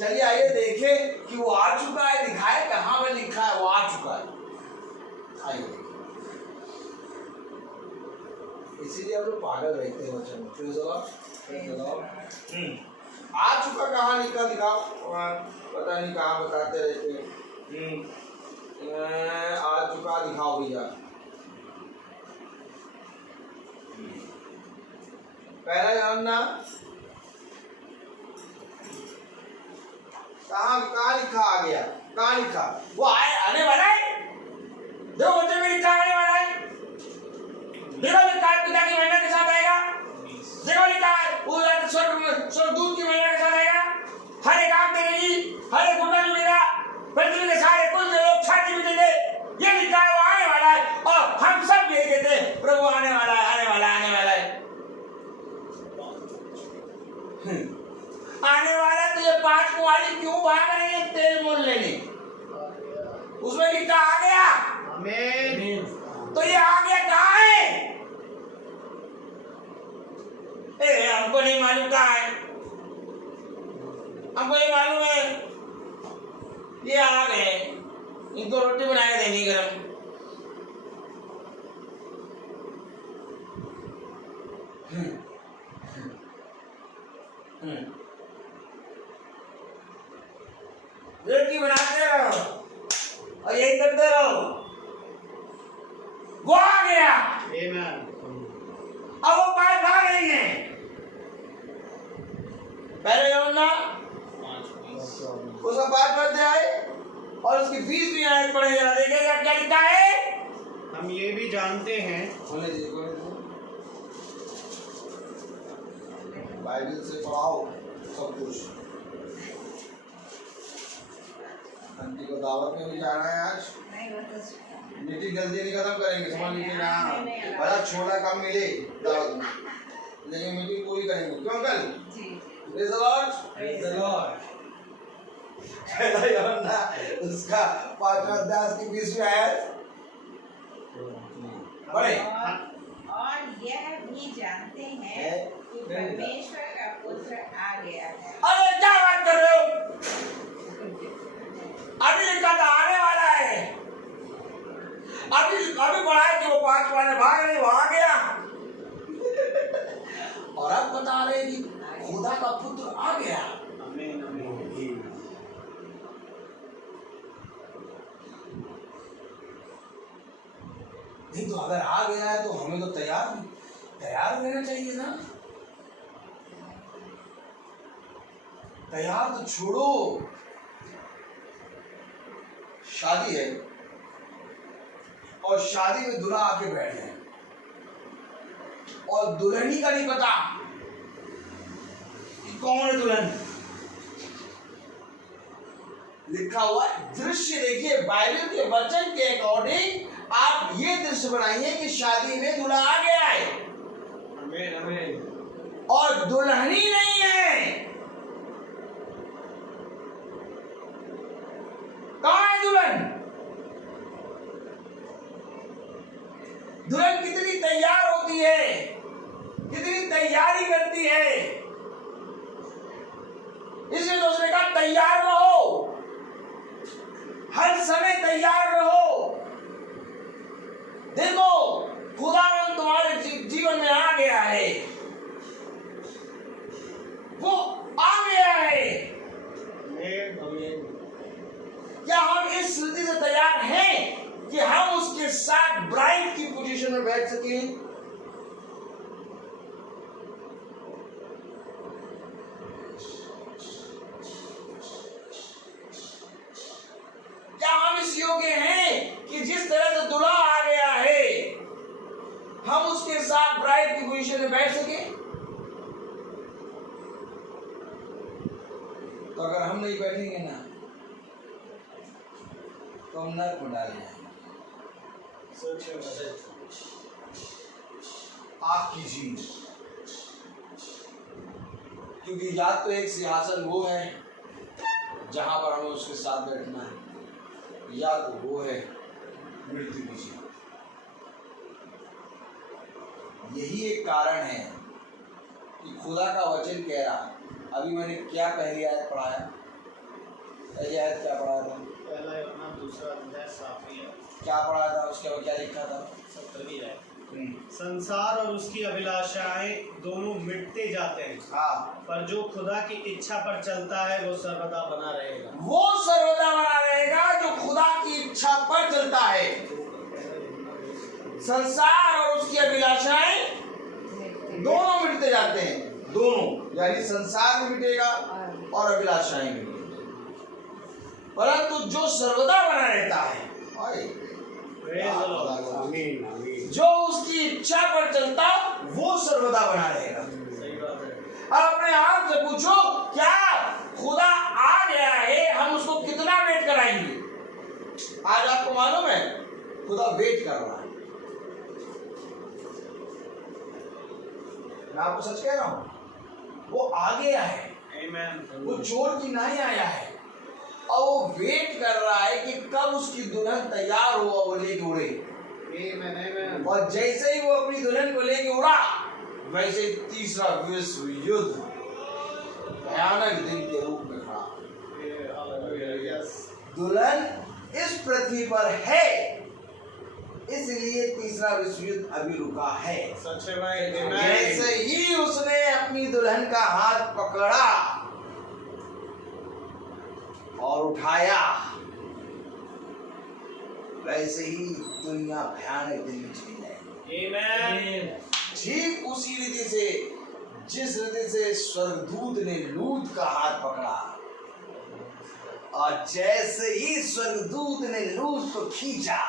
चलिए आइए देखें कि वो आ चुका है। दिखाए कहाँ में लिखा है वो आ चुका है? आइए, इसीलिए हम लोग पागल रहते हैं वचन में। आ चुका कहाँ लिखा? दिखाओ। पता नहीं कहाँ बताते रहते हैं। आ चुका दिखाओ भैया। पहला जानना कहाँ लिखा आ गया? कहाँ लिखा? वो आने वाला है। देखो बच्चे में लिखा आने वाला है। देखो लिखा है पिता की महिमा के साथ आएगा। देखो लिखा है वो स्वर्गदूत की महिमा के साथ आएगा। हर एक आंख देखेगी, हर एक घुटना झुकेगा, पृथ्वी के सारे कुछ लोग छाती पीटेंगे। ये लिखा है वो आने वाला है, और हम सब भी कहते हैं प्रभु आने वाला है, आने वाला है, आने वाला है। आने वाला तो ये 5 कुंवारी क्यों भाग रहे हैं तेल मोल लेने? उसमें लिखा आ गया। आमीन। तो ये आ गया कहाँ है? हमको नहीं मालूम कहाँ है, हमको ये मालूम है ये आ गए। इनको रोटी बना के देनी गरम। रोटी बनाते रहो और यही करते रहो। वो आ गया। आमीन। अब वो पास भाग रही है। पहले यूहन्ना उसका 5 अध्याय और उसकी 20वीं आयत पढ़े जरा, देखिएगा क्या लिखा है। हम ये भी जानते हैं। बाइबल से पढ़ाओ सब कुछ। आंटी को दावत में भी जाना है आज। नहीं वो तो मीटिंग जल्दी नहीं खत्म करेंगे, समझ लीजिए ना। नहीं, बड़ा छोटा काम मिले दावत में, लेकिन मीटिंग पूरी करेंगे। क्यों अंकल? जी praise the lord. Praise the lord. पहला यूहन्ना उसका 5 अध्याय की 20वीं आयत पढ़े। और यह भी जानते हैं कि परमेश्वर का पुत्र आ गया है। अरे क्या बात कर रहे हो? अभी लिखा था आने वाला है। अभी बढ़ाए कि वो 5 वाले भाग रहे, वो आ गया। आ गया है तो हमें तो तैयार रहना चाहिए ना। तैयार तो छोड़ो, शादी है और शादी में दूल्हा आके बैठ जाए और दुल्हनी का नहीं पता कि कौन है दुल्हन। लिखा हुआ दृश्य देखिए, बाइबल के वचन के अकॉर्डिंग आप ये दृश्य बनाइए कि शादी में दूल्हा आ गया है आमीन आमीन और दुल्हनी नहीं है। कहाँ है दुल्हन? दुल्हन कितनी तैयार होती है, कितनी तैयारी करती है। इसलिए तो उसने कहा तैयार रहो, हर समय तैयार रहो। देखो खुदावन तुम्हारे जीवन में आ गया है, वो आ गया है। क्या हम इस स्थिति से तैयार हैं कि हम उसके साथ ब्राइड की पोजीशन में बैठ सकें? क्या हम इस योग्य हैं कि जिस तरह से दूल्हा आ गया है हम उसके साथ ब्राइड की पोजीशन में बैठ सके? तो अगर हम नहीं बैठेंगे ना तो हम नरक में डाले जाएंगे। आपकी जीत, क्योंकि या तो एक सिंहासन वो है जहां पर हमें उसके साथ बैठना है, या तो वो है मृत्यु की जीत। यही एक कारण है कि खुदा का वचन कह रहा, अभी मैंने क्या पहली आयत पढ़ाया, पहली आयत क्या पढ़ाया था? पहला यूहन्ना दूसरा अध्याय 7वीं आयत। क्या पढ़ा था? उसके बाद क्या लिखा था? 17वीं आयत। संसार और उसकी अभिलाषाएं दोनों मिटते जाते हैं, हाँ, पर जो खुदा की इच्छा पर चलता है वो सर्वदा बना रहेगा। वो सर्वदा बना रहेगा जो खुदा की इच्छा पर चलता है। संसार और उसकी अभिलाषाएं दोनों मिटते जाते हैं, दोनों, यानी संसार भी मिटेगा और अभिलाषाएं भी, परंतु जो सर्वदा बना रहता है, जो उसकी इच्छा पर चलता वो सर्वदा बना रहेगा। सही बात है। अब अपने आप से पूछो, क्या खुदा आ गया है, हम उसको कितना वेट कराएंगे? आज आपको मालूम है खुदा वेट कर रहा है। मैं आपको सच कह रहा हूं, वो आ गया है, वो चोर की नहीं आया है, और वो वेट कर रहा है कि कब उसकी दुल्हन तैयार हो वो लेके उड़े। और जैसे ही वो अपनी दुल्हन को लेके उड़ा, वैसे तीसरा विश्व युद्ध भयानक दिन के रूप में खड़ा। दुल्हन इस पृथ्वी पर है, इसलिए तीसरा विश्व युद्ध अभी रुका है। सच है भाई। जैसे ही उसने अपनी दुल्हन का हाथ पकड़ा और उठाया, वैसे ही दुनिया भयानक दिन में चली जाएगी। ठीक उसी रीति से जिस रीति से स्वर्गदूत ने लूत का हाथ पकड़ा, और जैसे ही स्वर्गदूत ने लूत को खींचा,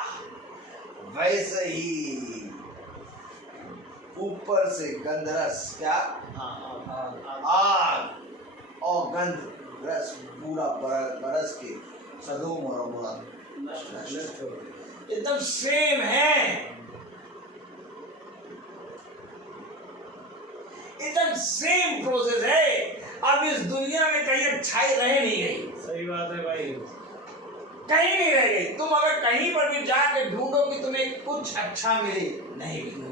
वैसे ही ऊपर से गंधरस, क्या आग और गंध रस पूरा बरस के सदोम और अमोरा एकदम सेम है, एकदम सेम प्रोसेस है। अब इस दुनिया में कहीं अच्छाई रह नहीं गई। सही बात है भाई, कहीं नहीं रह गई। तुम अगर कहीं पर भी जाके ढूंढो कि तुम्हें कुछ अच्छा मिले, नहीं मिले।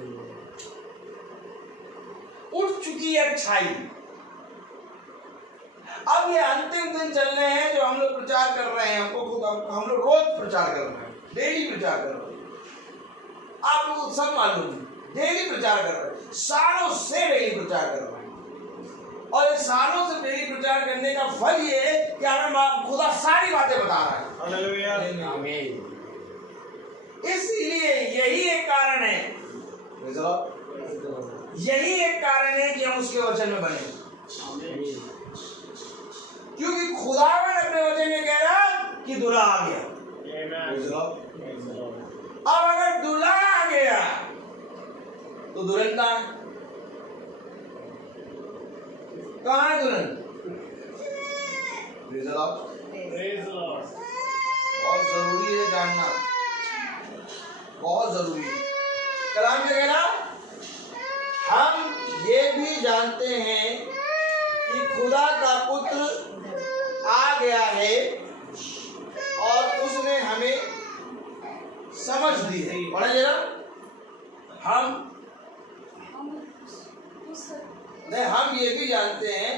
उठ चुकी है अच्छाई। अब ये अंतिम दिन चल रहे हैं जो हम लोग प्रचार कर रहे हैं, हमको खुद हम लोग रोज प्रचार कर रहे हैं, डेली प्रचार कर रहे हैं। आप लोगों को सब मालूम है, डेली प्रचार कर रहे हैं, सालों से डेली प्रचार कर रहे हैं। और इस सालों से डेली प्रचार करने का फल ये है कि हमें खुदा सारी बातें बता रहा है। हालेलुया। इसीलिए यही एक कारण है यही एक कारण है कि हम उसके वचन में बने, क्योंकि खुदावन अपने वचन में कह रहा कि दूल्हा आ गया। अब अगर दूल्हा आ गया तो दुल्हन कहाँ है दुल्हन? बहुत जरूरी है जानना, बहुत जरूरी है। कलाम क्या कह रहा? हम ये भी जानते हैं कि खुदा का पुत्र आ गया है और उसने हमें समझ दी है। पढ़े जरा। हम ये भी जानते हैं,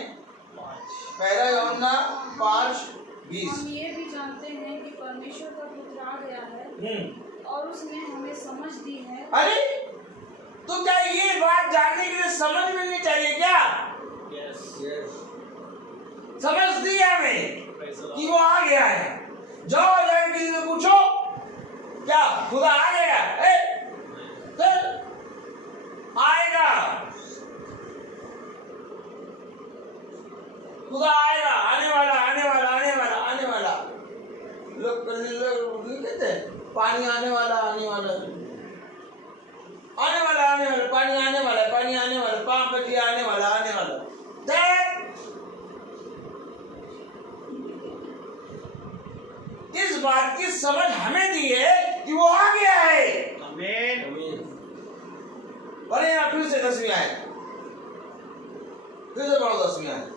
पहला यूहन्ना 5:20। हम ये भी जानते हैं कि परमेश्वर का पुत्र आ गया है और उसने हमें समझ दी है। अरे तो क्या ये बात जानने के लिए समझ मिलनी चाहिए क्या? समझ दी हमें कि वो आ गया है। जाओ जाके किसी से पूछो क्या खुदा आ गया? तो आएगा, खुदा आएगा, आने वाला लोग कहते हैं पानी आने वाला पानी आने वाला 5 बजे आने वाला। इस बात की समझ हमें दी है कि वो आ गया है। पढ़े ना फिर से 10वीं आयत, फिर से पढ़ो 10वीं आयत।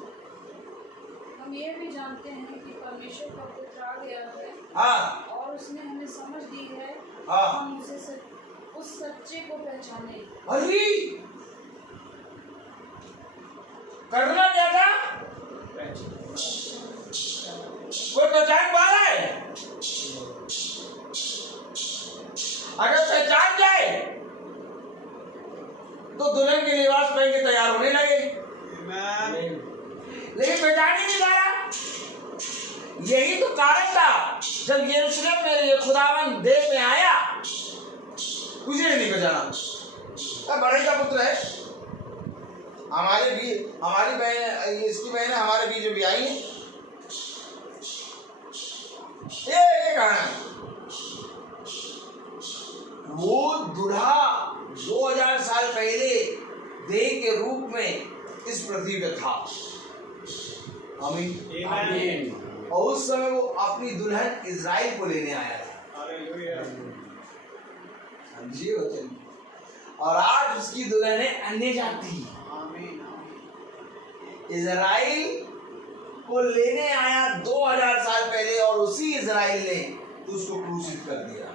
हम ये भी जानते हैं कि परमेश्वर का पुत्र आ गया है हाँ और उसने हमें समझ दी है। हाँ। हम उस सच्चे को पहचाने। अरे करना क्या था? कोई पहचान पा रहा है? अगर पहचान जाए तो दुल्हन के लिबास पहन के तैयार होने लगे, लेकिन पहचान ही नहीं पा रहा। यही तो कारण था जब यरूशलेम में ये खुदावन देह में आया, उसे नहीं पहचाना। बड़े का पुत्र है, हमारी बहन, इसकी बहन है, हमारे बीच में भी आई है। ये कहना वो दूल्हा 2000 साल पहले देह के रूप में इस पृथ्वी पे था। आमीन। और उस समय वो अपनी दुल्हन इज़राइल को लेने आया था। समझिए वचन। और आज उसकी दुल्हन है अन्य जाति। इज़राइल को लेने आया 2000 साल पहले, और उसी इज़राइल ने उसको क्रूसित कर दिया।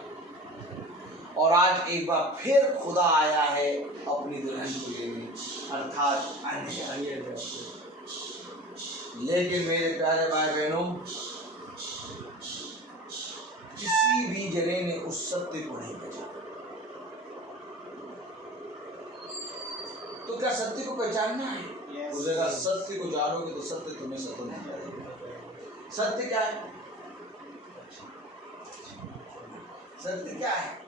और आज एक बार फिर खुदा आया है अपनी दुल्हन को लेने, अर्थात अन्य जाति। लेकिन मेरे प्यारे भाई बहनों, किसी भी जने ने उस सत्य को नहीं पहचाना। तो क्या सत्य को पहचानना है? उस जगह सत्य को जानोगे तो सत्य तुम्हें स्वतंत्र करेगा। सत्य क्या है? सत्य क्या है?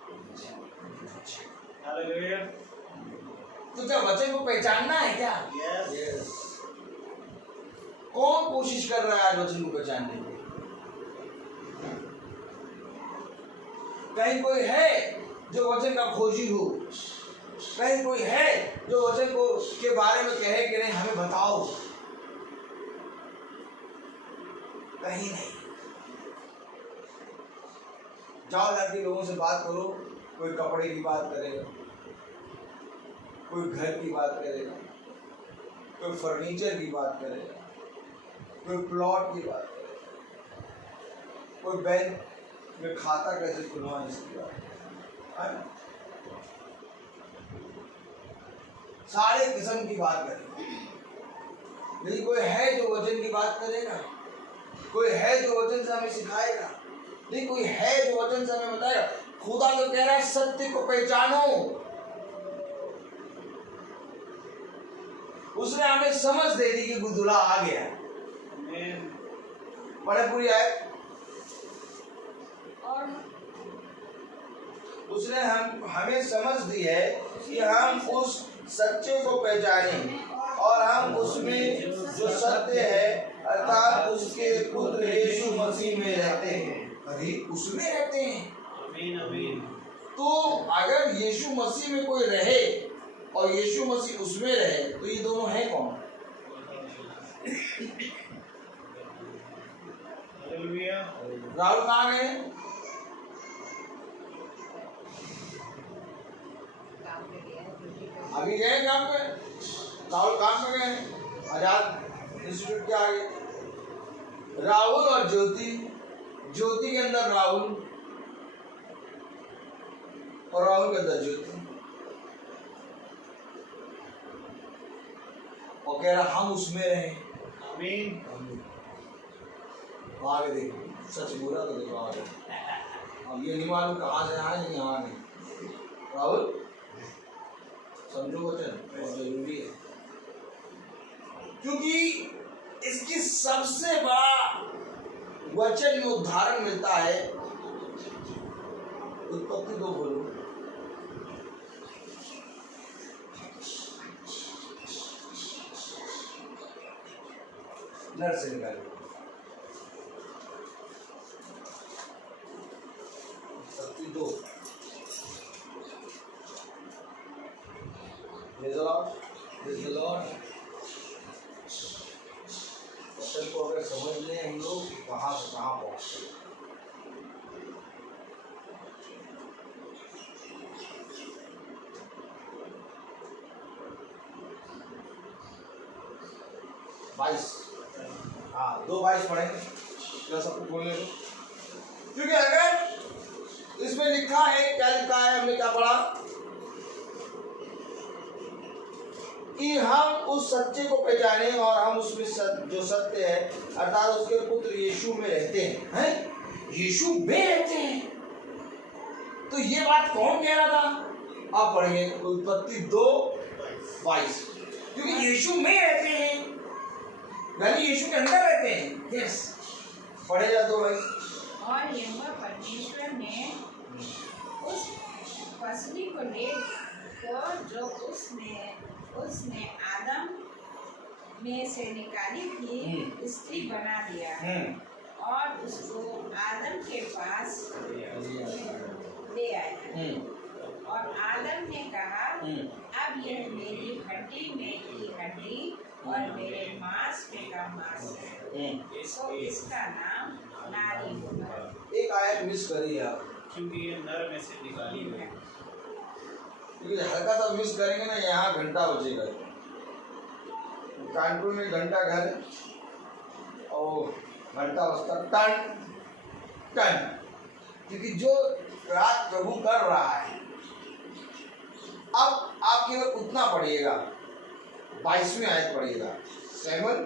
तो क्या वचन को पहचानना है क्या? कौन कोशिश कर रहा है आज वचन को पहचानने की? कहीं कोई है जो वचन का खोजी हो? कहीं कोई है जो वचन को के बारे में कहे कि नहीं हमें बताओ? कहीं नहीं। जाओ जाके लोगों से बात करो, कोई कपड़े की बात करेगा, कोई घर की बात करेगा, कोई फर्नीचर की बात करेगा, कोई प्लॉट की बात करेगा, कोई बैंक में खाता कैसे खुलवाएं इसकी बात, सारे किस्म की बात करेगा। लेकिन कोई है जो वचन की बात करेगा? कोई है जो वचन से हमें सिखाएगा? नहीं, कोई है जो वचन से हमें बताएगा? खुदा तो कह रहा है सत्य को पहचानो। उसने हमें समझ दे दी कि दूल्हा आ गया। बड़े पूरी आए। और उसने हमें समझ दी है कि हम उस सच्चे को पहचाने और हम उसमें जो सत्य है अर्थात उसके पुत्र यीशु मसीह में रहते हैं। अरे उसमें रहते हैं। आमीन आमीन। तो अगर यीशु मसीह में कोई रहे और यीशु मसीह उसमें रहे तो ये दोनों हैं कौन? हालेलुया। राहुल कहाँ गए? काम पे गया है, ड्यूटी पे। अभी गए काम पे? राहुल काम पे गए? आजाद इंस्टीट्यूट के आगे राहुल और ज्योति, ज्योति के अंदर राहुल और राहुल के अंदर ज्योति, और कह रहा हम उसमें रहे। आमीन। आगे देखो, सच बोला तो देखो आगे। अब ये नहीं मालूम कहाँ से आए, लेकिन यहाँ नहीं। राहुल समझो वचन बहुत जरूरी है, क्योंकि इसकी सबसे बड़ा वचन में उदाहरण मिलता है उत्पत्ति 2 बोलो। नर से निकालो उत्पत्ति 2। Praise the Lord. Praise the Lord. वचन को अगर समझ लें हम लोग कहाँ से कहाँ पहुँचते हैं। हाँ 2:22 पढ़ेंगे क्या सबको बोलने को, क्योंकि अगर इसमें लिखा है, क्या लिखा है, हमने क्या पढ़ा कि हम उस सच्चे को पहचाने और हम उसमें जो सत्य है अर्थात उसके पुत्र यीशु में रहते हैं, यीशु में रहते हैं। तो ये बात कौन कह रहा था? आप पढ़ेंगे उत्पत्ति 2:22, क्योंकि यीशु में रहते हैं यानी यीशु के अंदर रहते हैं। यस, पढ़े जा 2:22। और यहोवा परमेश्वर ने उस पसली को लेकर जो उसने आदम में से निकाली थी स्त्री बना दिया और उसको आदम के पास ले आया। और आदम ने कहा अब यह मेरी हड्डी में की हड्डी और मेरे मांस में का मांस है, तो इसका नाम नारी होगा। एक आयत मिस करी है आप, क्योंकि ये नर में से निकाली गई। क्योंकि हल्का सा मिस करेंगे ना यहाँ घंटा बजेगा। कानपुर में घंटा घर है और घंटा बजता टन टन, क्योंकि जो रात प्रभु कर रहा है। अब आप केवल उतना पढ़िएगा, 22वीं आयत पढ़िएगा। सैमुअल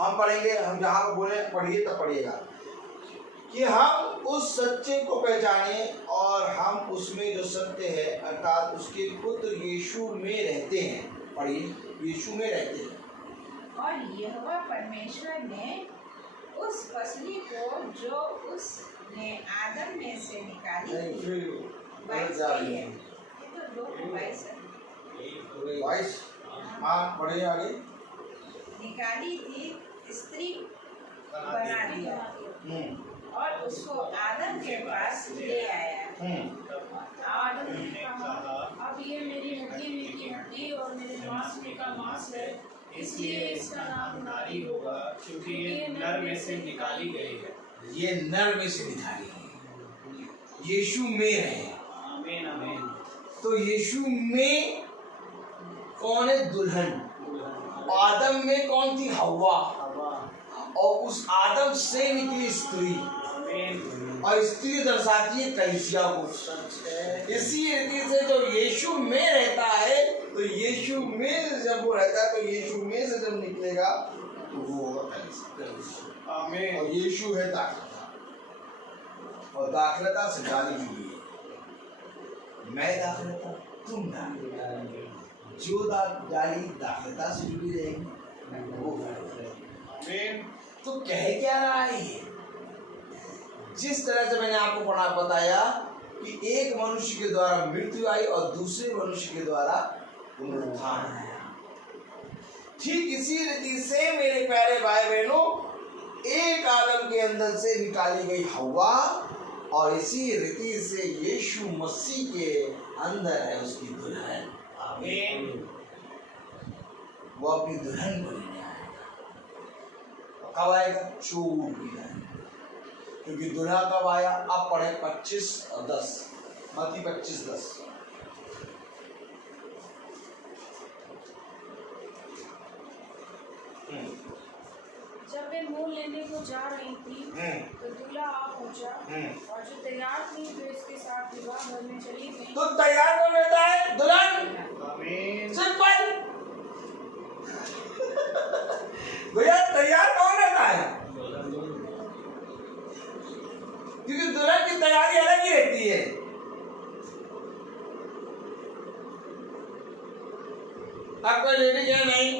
हम पढ़ेंगे, हम जहाँ पर बोले पढ़िए तब पढ़िएगा कि हम उस सच्चे को पहचाने और हम उसमें जो सत्य है अर्थात उसके पुत्र यीशु में रहते हैं। पढ़िए, यीशु में रहते हैं। और यहोवा परमेश्वर ने उस पसली को जो उसने आदम में से निकाली नहीं, थी, फिर 22 जा ही रही है, है। ये तो 2:22 है। 22 हाँ पढ़िए आगे। निकाली थी स्त्री बना दिया और उसको आदम के पास ले आया। आदम ने कहा अब ये मेरी हड्डी में की हड्डी और मेरे मांस में का मांस है, इसलिए इसका नाम नारी होगा, क्योंकि ये नर में से निकाली गई है। ये नर में से निकाली है, यीशु में है। आमीन आमीन। तो यीशु में कौन है? दुल्हन। आदम में कौन थी? हव्वा। और उस आदम से निकली स्त्री, और स्त्री दर्शाती है कलीसिया को। इसी रीति से जो यीशु में रहता है, तो यीशु में जब वो रहता है तो यीशु में से जब निकलेगा तो वो होगा कलीसिया। आमीन। और यीशु है दाखलता, और दाखलता से डाली जुड़ी है। मैं दाखलता, तुम दाखलता, जो डाली दाखलता से जुड़ी रहेगी वो आमीन। तो कह क्या रहा है ये? जिस तरह से मैंने आपको बताया कि एक मनुष्य के द्वारा मृत्यु आई और दूसरे मनुष्य के द्वारा पुनरुत्थान आया। ठीक इसी रीति से मेरे प्यारे भाई बहनों, एक आदम के अंदर से निकाली गई हव्वा और इसी रीति से यीशु मसीह के अंदर है उसकी दुल्हन। आमीन। वो अपनी दुल्हन को लेने आएगा। कब आएगा? चोट की दुल्हन। क्योंकि दुल्हा कब आया? अब पढ़े 25 और 10, मत्ती 25:10। जब वे मोल लेने को जा रही थी तो दूल्हा आ पहुंचा और जो तैयार थी वे इसके साथ विवाह घर में चली गई। तो तैयार कौन रहता है? दुल्हन। आमीन। सिंपल। भैया तैयार कौन रहता है? क्योंकि दुल्हन की तैयारी अलग ही रहती है। अब कोई लेडी कहे नहीं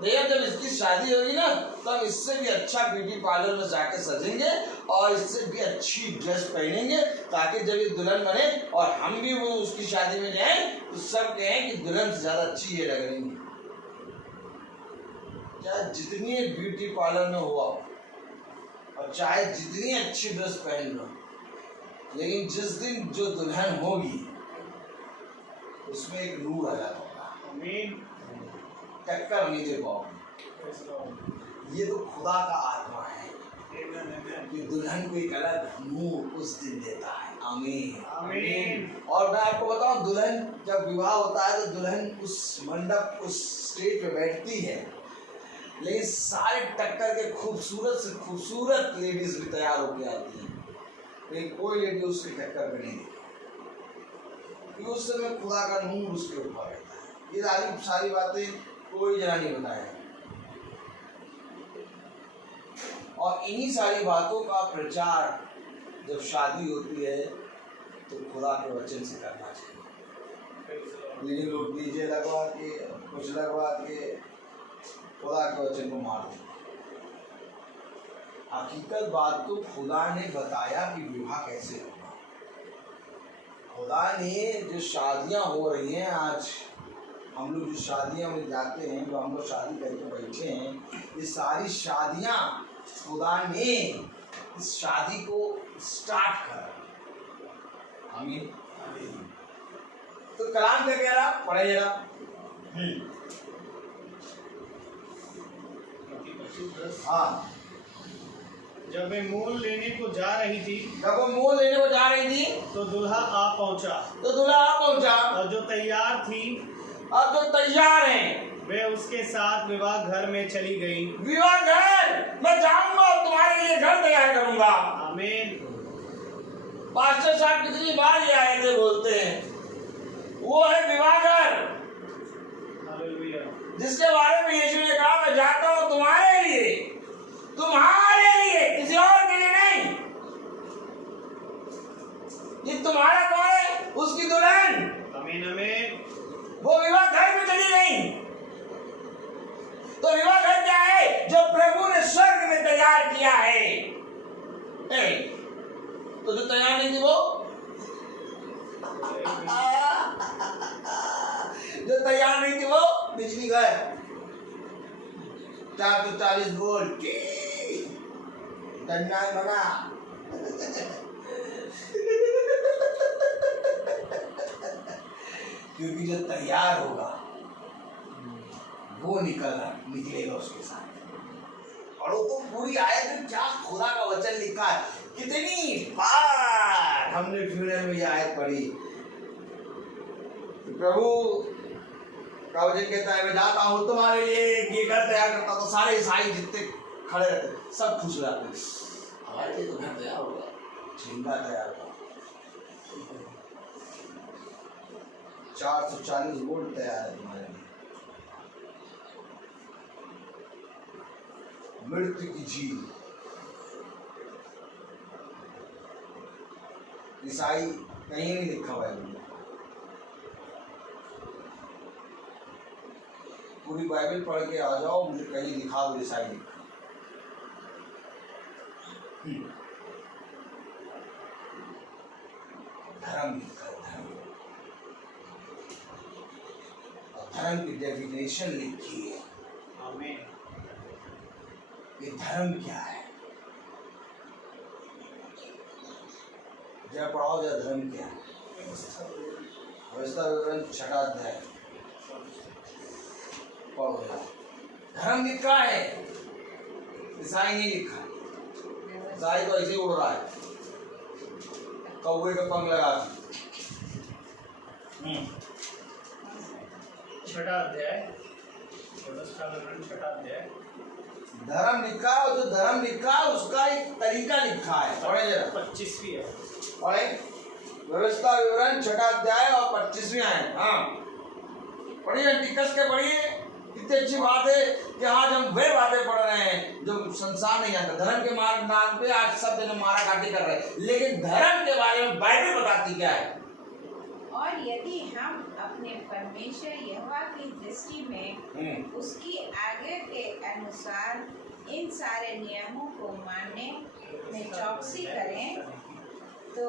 भैया जब इसकी शादी होगी ना तो हम इससे भी अच्छा ब्यूटी पार्लर में जाके सजेंगे और इससे भी अच्छी ड्रेस पहनेंगे ताकि जब ये दुल्हन बने और हम भी वो उसकी शादी में जाएं तो सब कहें कि दुल्हन से ज्यादा अच्छी ये लग रही है। चाहे जितनी ब्यूटी पार्लर में हुआ और चाहे जितनी अच्छी ड्रेस पहन लो, लेकिन जिस दिन जो दुल्हन होगी उसमें एक नूर आ जाता होगा। आमीन। टक्कर नहीं दे पाओगे। ये तो खुदा का आत्मा है कि दुल्हन को एक अलग नूर उस दिन देता है। आमीन। आमीन। और मैं आपको बताऊं, दुल्हन जब विवाह होता है तो दुल्हन उस मंडप उस स्टेज पे बैठती है, लेकिन सारे टक्कर के खूबसूरत से खूबसूरत लेडीज भी तैयार होकर आती हैं, लेकिन कोई लेडी उसके टक्कर पे नहीं दिखती क्योंकि उस समय खुदा का नूर उसके ऊपर रहता है। ये सारी बातें कोई जना नहीं बताया और इन्हीं सारी बातों का प्रचार जब शादी होती है तो खुदा के वचन से करना चाहिए। लेकिन लोग डीजे लगवा के कुछ लगवा के खुदा के वचन को मार देते। हकीकत बात तो खुदा ने बताया कि विवाह कैसे होगा। खुदा ने जो शादियां हो रही हैं आज, हम लोग जो शादियां में जाते हैं, जो हम लोग शादी करके बैठे हैं, ये सारी शादियां खुदा ने इस शादी को स्टार्ट करा। आमीन। तो कलाम क्या कह रहा? पढ़े जरा। हाँ। जब वे मोल लेने को जा रही थी जब वो मोल लेने को जा रही थी तो दूल्हा आ पहुंचा। और जो तैयार थी अब जो तैयार हैं वे उसके साथ विवाह घर में चली गई। विवाह घर मैं जाऊंगा और तुम्हारे लिए घर तैयार करूंगा। आमीन। पास्टर साहब कितनी बार ये आए थे बोलते हैं, वो है विवाह घर हालेलुया। जिसके बारे में यीशु ने कहा मैं जाता हूँ तुम्हारे लिए, किसी और के लिए नहीं। ये तुम्हारा कौन है? उसकी दुल्हन। आमीन। आमीन। वो विवाह घर में चली गई। तो विवाह घर क्या है? जो प्रभु ने स्वर्ग में तैयार किया है। तो जो तैयार नहीं थी वो जो तैयार नहीं थी वो बिजली घर 440 वोल्ट डंडा बना। क्योंकि जो तैयार होगा वो निकलेगा उसके साथ। और वो तो पूरी आयत में क्या खुदा का वचन लिखा है, कितनी बार हमने फ्यूनरल में ये आयत पढ़ी। प्रभु का वचन कहता है मैं जाता हूँ तुम्हारे लिए ये घर तैयार करता। तो सारे ईसाई जितने खड़े रहते सब खुश रहते, हमारे लिए तो घर तैयार होगा, झिंगा तैयार होगा। 440 वोल्ट तैयार है तुम्हारे लिए। मृत्यु की झील। ईसाई कहीं नहीं लिखा बाइबल में। पूरी बाइबल पढ़ के आ जाओ, मुझे कहीं लिखा दो ईसाई लिखा। धर्म लिखा है, धर्म। और धर्म की डेफिनेशन लिखी है। आमीन। ये धर्म क्या है? जय पढ़ाओ, जय धर्म क्या है? व्यवस्था विवरण 6 अध्याय पढ़ो जरा। धर्म लिखा है, ईसाई नहीं लिखा। ईसाई तो ऐसे उड़ रहा है कौवे का पंख लगा के। 6 अध्याय, व्यवस्था विवरण 6 अध्याय। धर्म लिखा है, और जो धर्म लिखा है उसका एक तरीका लिखा है। पढ़े जरा, 25वीं है। पढ़े। व्यवस्था विवरण 6 अध्याय और 25वीं है। हाँ पढ़िए, टिकस के पढ़िए। कितनी अच्छी बात है कि आज हम वे बातें पढ़ रहे हैं जो संसार नहीं आता। धर्म के मार्ग नाम पे आज सब जन मारा काटी कर रहे हैं, लेकिन धर्म के बारे में बाइबल बताती क्या है? और यदि हम अपने परमेश्वर यहोवा की दृष्टि में उसकी आज्ञा के अनुसार इन सारे नियमों को मानने में चौकसी करें तो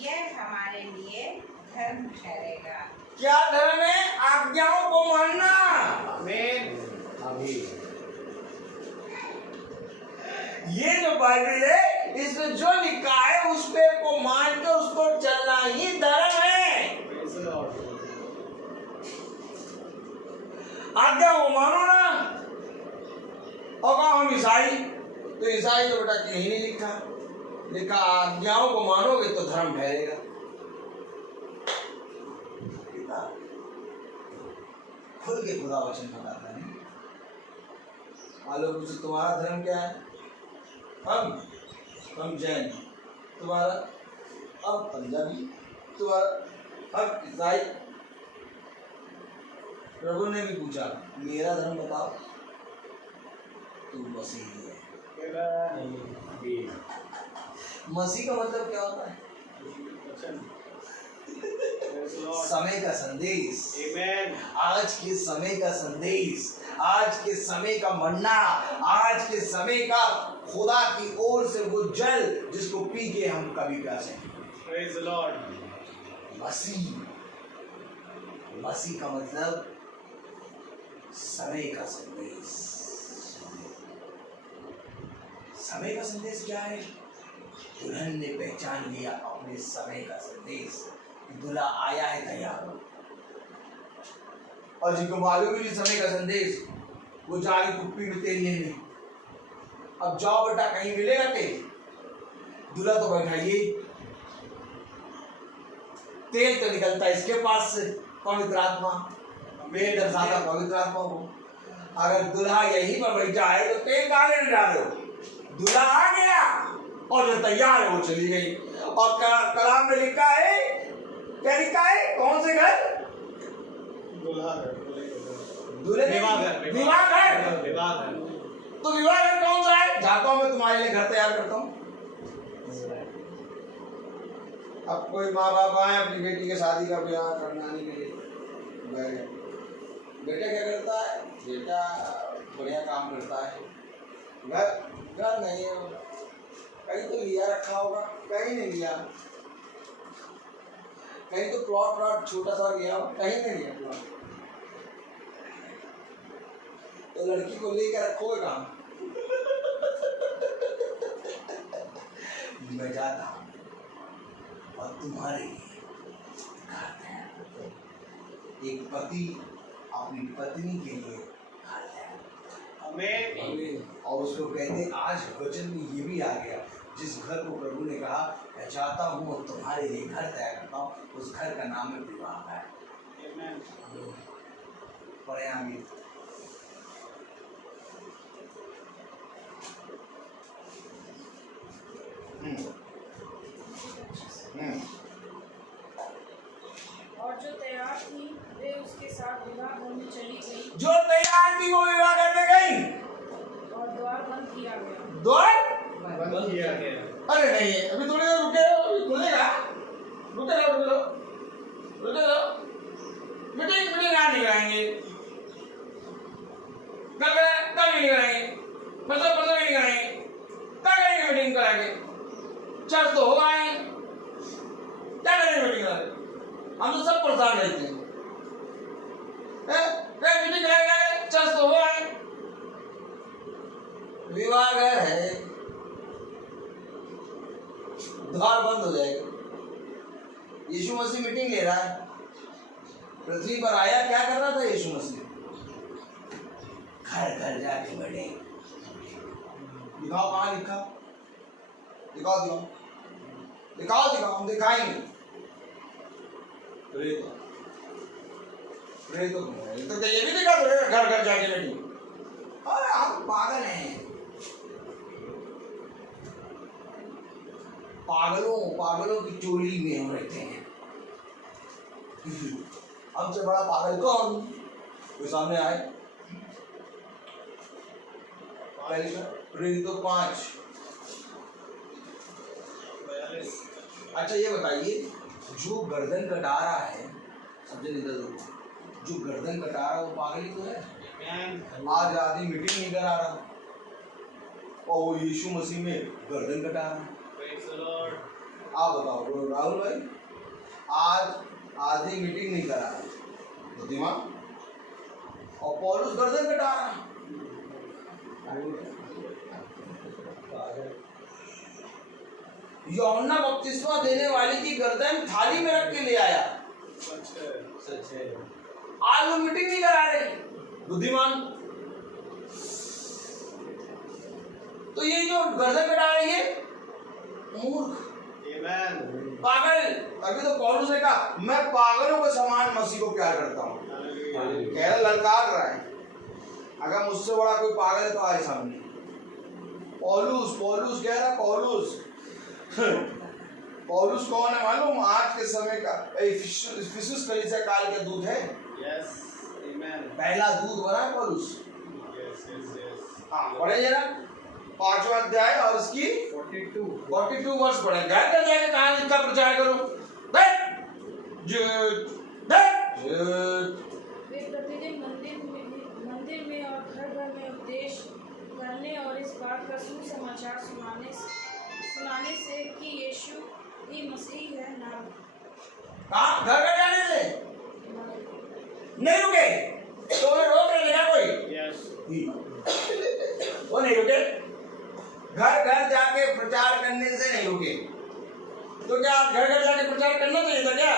यह हमारे लिए धर्म ठहरेगा। क्या धर्म है? आज्ञाओं को मानना। आमीन। ये जो बाइबल है इसमें जो लिखा है उस पे को मान के उसको चलना ही धर्म है। आज्ञा को मानो ना। और कहा हम ईसाई, तो ईसाई तो बेटा कहीं नहीं लिखा। लिखा आज्ञाओं को मानोगे तो धर्म ठहरेगा। खुल के खुदा वचन बताता है। मालूम मुझे तुम्हारा धर्म क्या है? हम जैन, तुम्हारा? हम पंजाबी, तुम्हारा? हम ईसाई। प्रभु ने भी पूछा मेरा धर्म बताओ, तू मसीही है। मसीह का मतलब क्या होता है? समय का संदेश। आज के समय का संदेश, आज के समय का मन्ना, आज के समय का खुदा की ओर से वो जल जिसको पी के हम कभी प्यासे। Praise the Lord. मसीह का मतलब समय का संदेश। समय का संदेश क्या है? दुल्हन ने पहचान लिया अपने समय का संदेश। दूल्हा आया है तैयार। और जिनको मालूम ही नहीं समय का संदेश, वो जारी कुप्पी में तेल लेने। अब जाओ बेटा, कहीं मिलेगा तेल? दूल्हा तो बैठा ये तेल तो निकलता है इसके पास से, पवित्र आत्मा। वे दर्शाता पवित्र आत्मा को। अगर दूल्हा यहीं पर बैठा है तो तेल कहाँ लेने जा रहे हो? दूल्हा आ गया और जो तैयार है वो चली गई। और कलाम में लिखा है, क्या लिखा है? कौन से घर? विवाह घर। तो विवाह घर कौन सा है? जाता हूँ मैं तुम्हारे लिए घर तैयार करता हूँ। अब कोई माँ बाप आए अपनी बेटी के शादी का ब्याह करवाने के लिए, बेटा क्या करता है? बेटा बढ़िया काम करता है। घर नहीं है, कहीं तो लिया रखा होगा, कहीं नहीं लिया। कहीं तो प्लॉट छोटा सा लिया हो, कहीं नहीं लिया प्लॉट। तो लड़की को लेकर रखोगे कहाँ? मैं जाता हूँ और तुम्हारे लिए घर तैयार करता हूँ। एक पति अपनी पत्नी के लिए घर तैयार करता है। और उसको कहते हैं, आज वचन में ये भी आ गया, जिस घर को प्रभु ने कहा मैं चाहता हूँ और तुम्हारे लिए घर तैयार करता हूँ, उस घर का नाम है विवाह है। पढ़े आगे। और जो तैयार थी वे उसके साथ विवाह घर में चली गई। जो तैयार थी वो विवाह करने गई और द्वार बंद किया गया। द्वार बंद किया गया। अरे नहीं, अभी थोड़ी देर रुके, अभी खुलेगा। रुके लो। मीटिंग आज नहीं कराएंगे, कल नहीं कराएंगे, परसों नहीं कराएंगे, कल करेंगे मीटिंग कराएंगे। चर्च तो होगा ही, क्या करेंगे मीटिंग करा? हम तो सब परेशान रहते हैं। मीटिंग रहेगा, चर्च तो हुआ है, विवाह घर है, द्वार बंद हो जाएगा। यीशु मसीह मीटिंग ले रहा है। पृथ्वी पर आया क्या कर रहा था यीशु मसीह? घर घर जाके बैठे। दिखाओ कहाँ लिखा, दिखाओ दिखाओ दिखाओ दिखाओ, हम दिखाएंगे। तो ये भी दिखा दो घर घर जाके बैठी। अरे आप पागल हैं, पागलों की टोली में हम रहते हैं। हमसे बड़ा पागल कौन? कोई सामने आए? तो 5। अच्छा ये बताइए, जो गर्दन कटा रहा है, समझे इधर, जो गर्दन कटा रहा है वो पागल ही तो है। आज आदमी मीटिंग नहीं करा रहा और वो यीशु मसीह में गर्दन कटा रहा है। आप बताओ राहुल भाई, आज आदमी मीटिंग नहीं करा रहा बुद्धिमान, और पौलुस गर्दन कटा रहा है। यूहन्ना बपतिस्मा देने वाले की गर्दन थाली में रख के ले आया। सच है। आज लोग मीटिंग नहीं करा रहे बुद्धिमान। तो ये जो गर्दन कटा रही है मूर्ख, पागल। अभी तो पौलुस ने कहा मैं पागलों के समान मसीह को प्यार करता हूँ। कह रहा, ललकार रहा है, अगर मुझसे बड़ा कोई पागल है तो आए सामने। पौलुस कह रहा, पौलुस कौन है मालूम? आज के समय का इफिसुस कलीसिया काल के दूत है। पहला दूत बना है पौलुस। हाँ पढ़े जरा 5वां अध्याय और उसकी 42 वर्ष पढ़े। घर कर जाके कहाँ इसका प्रचार करो। वे प्रतिदिन मंदिर में और घर घर में उपदेश करने और इस बात का सुसमाचार सुनाने से कि यीशु ही मसीह है ना। कहाँ घर घर जाने से नहीं रुके तो रोक रहे ना कोई? वो नहीं रुके, घर घर जाके प्रचार करने से नहीं रुके। तो क्या घर घर जाके प्रचार करना चाहिए था क्या?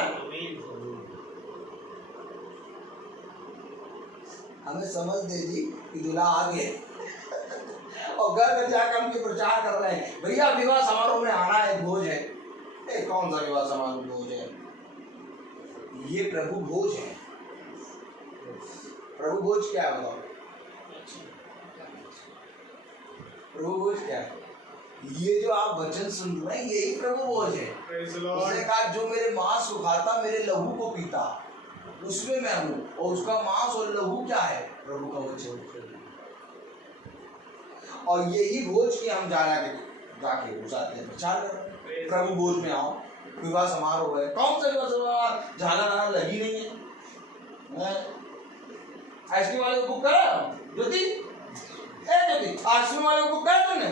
हमें समझ दे दी कि दूल्हा आ गए और घर घर जाकर हम प्रचार कर रहे हैं। भैया विवाह समारोह में आना है, भोज है। कौन सा विवाह समारोह भोज है? ये प्रभु भोज है। प्रभु भोज क्या है बताओ? प्रभु भोज क्या है? ये जो आप वचन सुन रहे हैं यही प्रभु भोज है। उसने कहा जो मेरे मांस को खाता मेरे लहू को पीता उसमें मैं हूँ, और उसका मांस और लहू क्या है? प्रभु का वचन। और यही भोज की हम जाके उसाते प्रचार कर। प्रभु भोज में आओ, विवाह समारोह है। कौन सा विवाह समारोह? झालर लगी नहीं है। आइसक्रीम वाले को बुक करा ज्योति? आइसक्रीम वाले को बुक करा तुमने?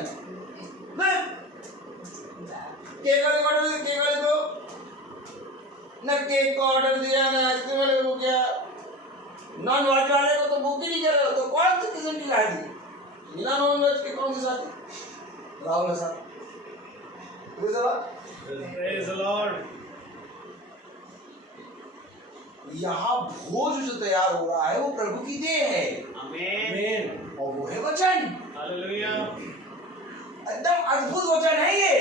केक वाले को ऑर्डर, केक वाले को न केक को ऑर्डर दिया, न आइसक्रीम वाले को किया, नॉन वेज वाले को तो बुक ही नहीं कर रहे हो। तो कौन सी किस्म की लाई थी? बिना नॉन वेज के कौन सी साथी? राहुल साहब यहाँ भोज जो तैयार हो रहा है वो प्रभु की देह है। आमीन। और वो है वचन। हालेलुया। एकदम अद्भुत वचन है ये।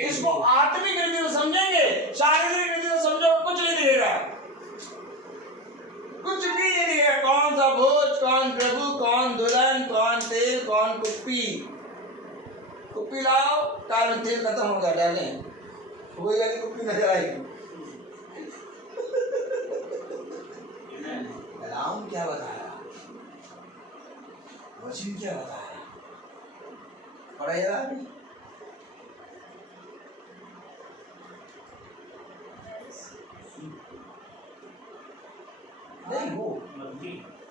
इसको आत्मिक रीति से समझेंगे, शारीरिक रीति से समझो कुछ नहीं दिखेगा, कुछ भी नहीं दिखेगा। कौन सा भोज, कौन प्रभु, कौन दुल्हन, कौन तेल, कौन कुप्पी। कुप्पी लाओ, कार में तेल खत्म होगा, डालें वही जाके कुप्पी नजर आएगी। राम क्या बताया, वचन क्या बताया, पढ़ा जरा। नहीं वो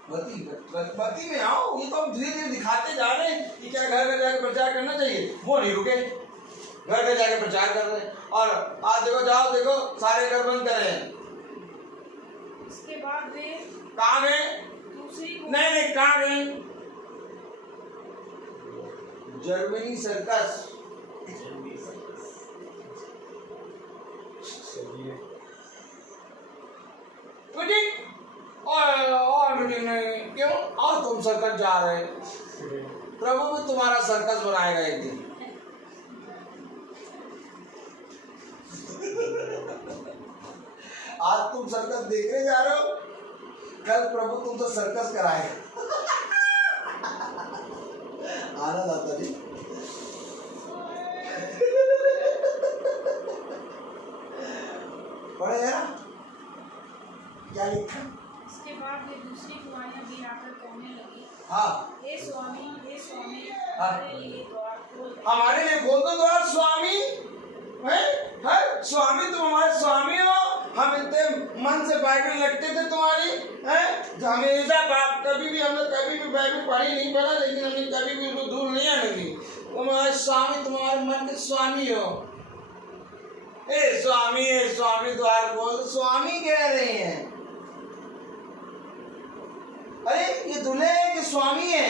मती में आओ। ये तो हम धीरे धीरे दिखाते जा रहे हैं कि क्या घर घर जाकर प्रचार करना चाहिए। वो नहीं रुके, घर घर जाकर प्रचार कर रहे हैं। और आज देखो, जाओ देखो, सारे घर बंद कर रहे हैं। उसके बाद वे कहाँ गए? दूसरी नहीं, कहाँ गए? Germany circus. और नहीं, क्यों? और तुम सर्कस जा रहे? प्रभु भी तुम्हारा सर्कस बनाएगा एक दिन। आज तुम सर्कस देखने जा रहे हो, कल प्रभु तुमसे सर्कस कराएगा। आनंद आता जी। पढ़े जरा क्या लिखा? इसके बाद वे दूसरी कुमारियां भी आकर कहने लगी, हाँ, हे स्वामी हाँ। हमारे लिए द्वार खोल दे। हमारे लिए खोल दो द्वार स्वामी। है स्वामी, तुम हमारे स्वामी हो। हम इतने मन से बाइबल लगते थे तुम्हारी, हैं? हमेशा कभी भी हमने कभी भी बाइबल पढ़ी नहीं पढ़ा, लेकिन हमने कभी भी उसको दूर नहीं आने दी। तुम हमारे स्वामी, तुम हमारे मन के स्वामी हो। ए स्वामी द्वार खोल। स्वामी कह रहे हैं, अरे ये दूल्हे है कि स्वामी है?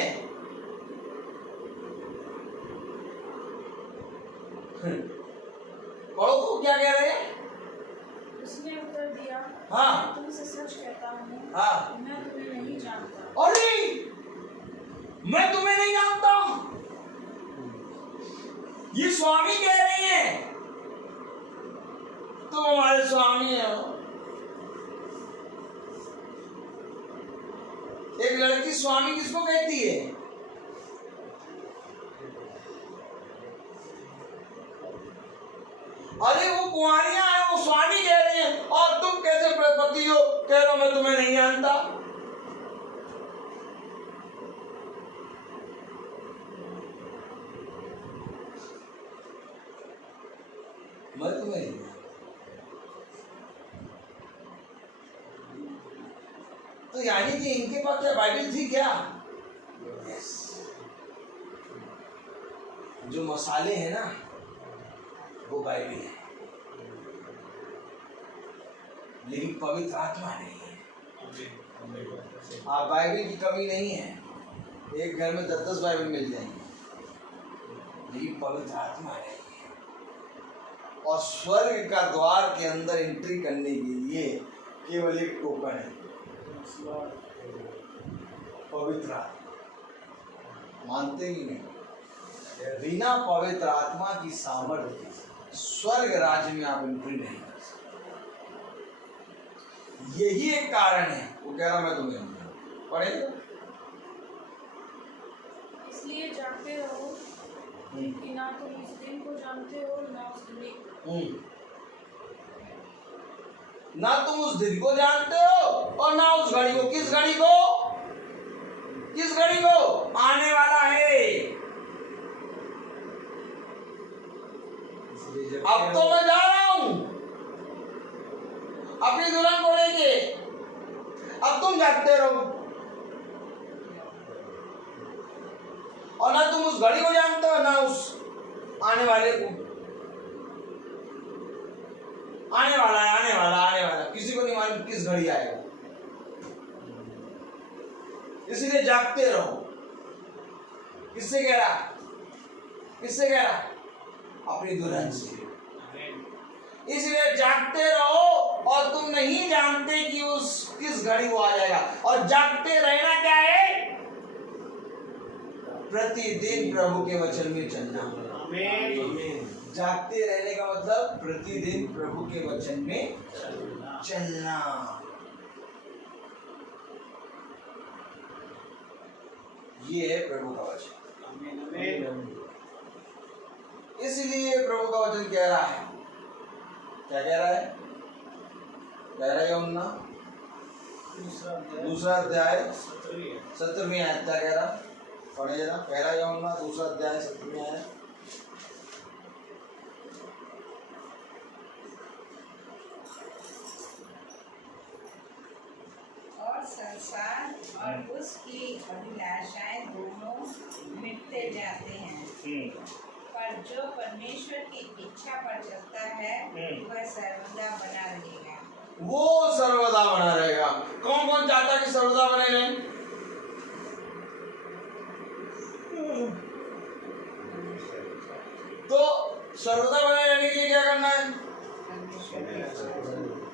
पढ़ो तो क्या कह रहे हैं? उसने उत्तर दिया, हाँ। मैं तुमसे सच कहता हूँ, हाँ। मैं तुम्हें नहीं जानता। अरे मैं तुम्हें नहीं जानता। ये स्वामी कह रही है, तुम हमारे स्वामी हो। एक लड़की स्वामी किसको कहती है? अरे वो कुंवारियां हैं, वो स्वामी कह रही हैं, और तुम कैसे पति हो कह रहे हो मैं तुम्हें नहीं जानता। मैं तुम्हें नहीं जानता। तो यानी कि इनके पास क्या बाइबल थी क्या? yes. जो मसाले हैं ना वो बाइबल है, लेकिन पवित्र आत्मा नहीं है। आप बाइबल की कमी नहीं है, एक घर में 10-10 बाइबल मिल जाएंगे, लेकिन पवित्र आत्मा नहीं है। और स्वर्ग का द्वार के अंदर एंट्री करने के लिए केवल एक टोकन है, पवित्र आत्मा। मानते ही नहीं, बिना पवित्र आत्मा की सामर्थ्य स्वर्ग राज्य में आप एंट्री नहीं कर सकते। यही एक कारण है वो कह रहा मैं तुम्हें पढ़ेगा। इसलिए जागते रहो कि ना तुम इस दिन को जानते हो ना उस घड़ी को। ना तुम उस दिन को जानते हो और ना उस घड़ी को। किस घड़ी को? किस घड़ी को? आने वाला है। अब तो मैं जा रहा हूं अपनी दुल्हन को लेके, अब तुम जागते रहो। और ना तुम उस घड़ी को जानते हो ना उस आने वाले को। आने वाला है, आने वाला, किसी को नहीं मालूम किस घड़ी आएगा। इसीलिए जागते रहो। किससे कह रहा? किससे कह रहा? अपनी दुल्हन से। इसलिए जागते रहो, और तुम नहीं जानते कि उस किस घड़ी वो आ जाएगा। और जागते रहना क्या है? प्रतिदिन प्रभु के वचन में चलना। जागते रहने का मतलब प्रतिदिन प्रभु के वचन में चलना। ये है प्रभु का वचन। इसलिए प्रभु का वचन कह रहा है, क्या कह रहा है? कह रहा है यूहन्ना दूसरा अध्याय 17वीं आयत। क्या कह रहा? पढ़े जरा। पहला यूहन्ना दूसरा अध्याय 17वीं आयत। और संसार और उसकी अभिलाषाएं दोनों मिटते जाते हैं, पर जो परमेश्वर की इच्छा पर चलता है वह सर्वदा बना रहेगा। वो सर्वदा बना रहेगा। कौन कौन चाहता कि सर्वदा बने रहें? तो सर्वदा बने रहने के लिए क्या करना है?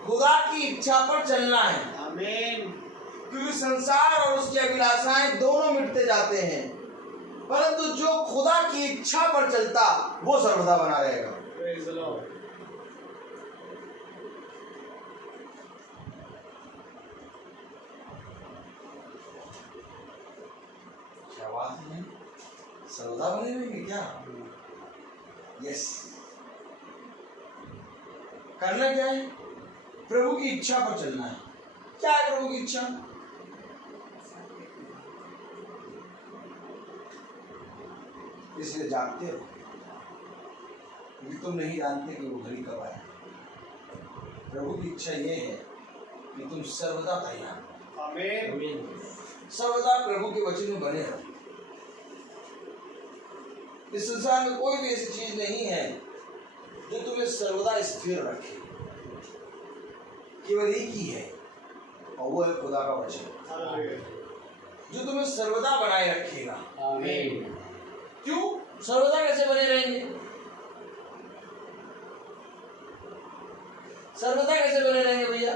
खुदा की इच्छा पर चलना है। आमीन। क्योंकि संसार और उसकी अभिलाषाएं दोनों मिटते जाते हैं, परंतु जो खुदा की इच्छा पर चलता वो सर्वदा बना रहेगा। Praise the Lord. क्या बात है, सर्वदा बने रहेंगे क्या? यस। करना क्या है? प्रभु की इच्छा पर चलना है। क्या है प्रभु की इच्छा? इसलिए जानते हो क्योंकि तुम नहीं जानते कि वो घड़ी कब आए। प्रभु की इच्छा ये है कि तुम सर्वदा तैयार हो। आमीन। सर्वदा प्रभु के वचन में बने रहो। इस संसार में कोई भी ऐसी चीज नहीं है जो तुम्हें सर्वदा स्थिर रखे। केवल एक ही है और वो है खुदा का वचन, जो तुम्हें सर्वदा बनाए रखेगा। आमीन। क्यों? सर्वदा कैसे बने रहेंगे? सर्वदा कैसे बने रहेंगे भैया?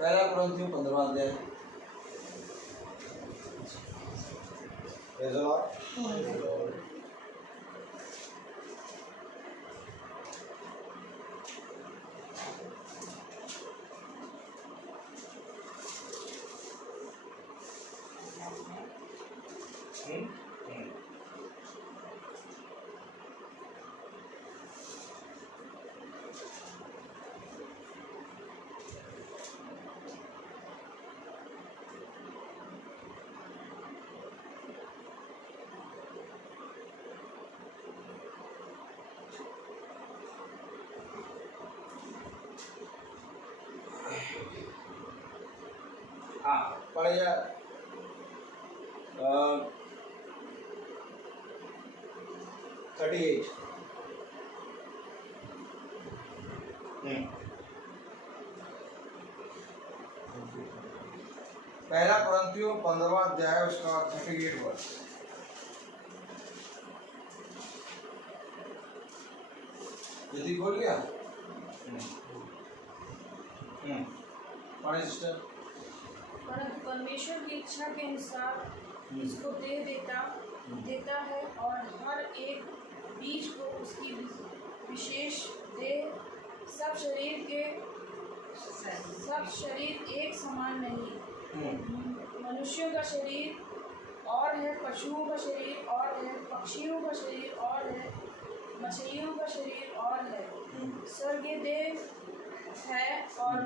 पहला कुरिन्थियों 15वां अध्याय। हाँ, पढ़िए 38। पहला कुरिन्थियों 15वां अध्याय उसका 38 वर्ष। यदि बोल गया पढ़े सिस्टर। परंतु परमेश्वर की इच्छा के अनुसार इसको देह देता है और हर एक बीज को उसकी विशेष देह। सब शरीर एक समान नहीं। मनुष्यों का शरीर और है, पशुओं का शरीर और है, पक्षियों का शरीर और है, मछलियों का शरीर और है। स्वर्गीय देह है और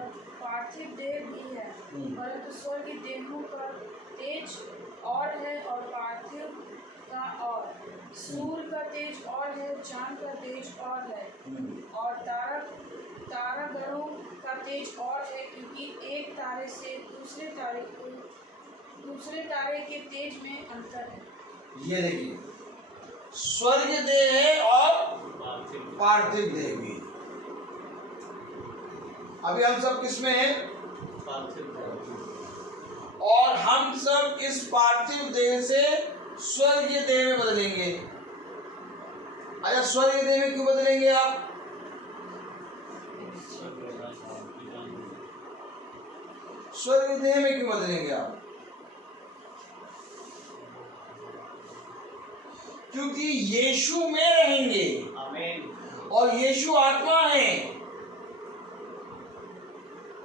पार्थिव देह भी है, परंतु स्वर्गीय देहों का तेज और है और पार्थिव का और। सूर्य का तेज और है, चांद का तेज और है, और तारागणों का तेज और है, क्योंकि एक तारे से दूसरे तारे के तेज में अंतर है। ये देखिए, स्वर्ग देह है और पार्थिव देह भी। अभी हम सब किसमें हैं? और हम सब इस पार्थिव देह से स्वर्गीय देह में बदलेंगे। अच्छा, स्वर्गीय देह में क्यों बदलेंगे आप? स्वर्गीय देह में क्यों बदलेंगे आप? क्योंकि यीशु में रहेंगे। आमीन। और यीशु आत्मा है,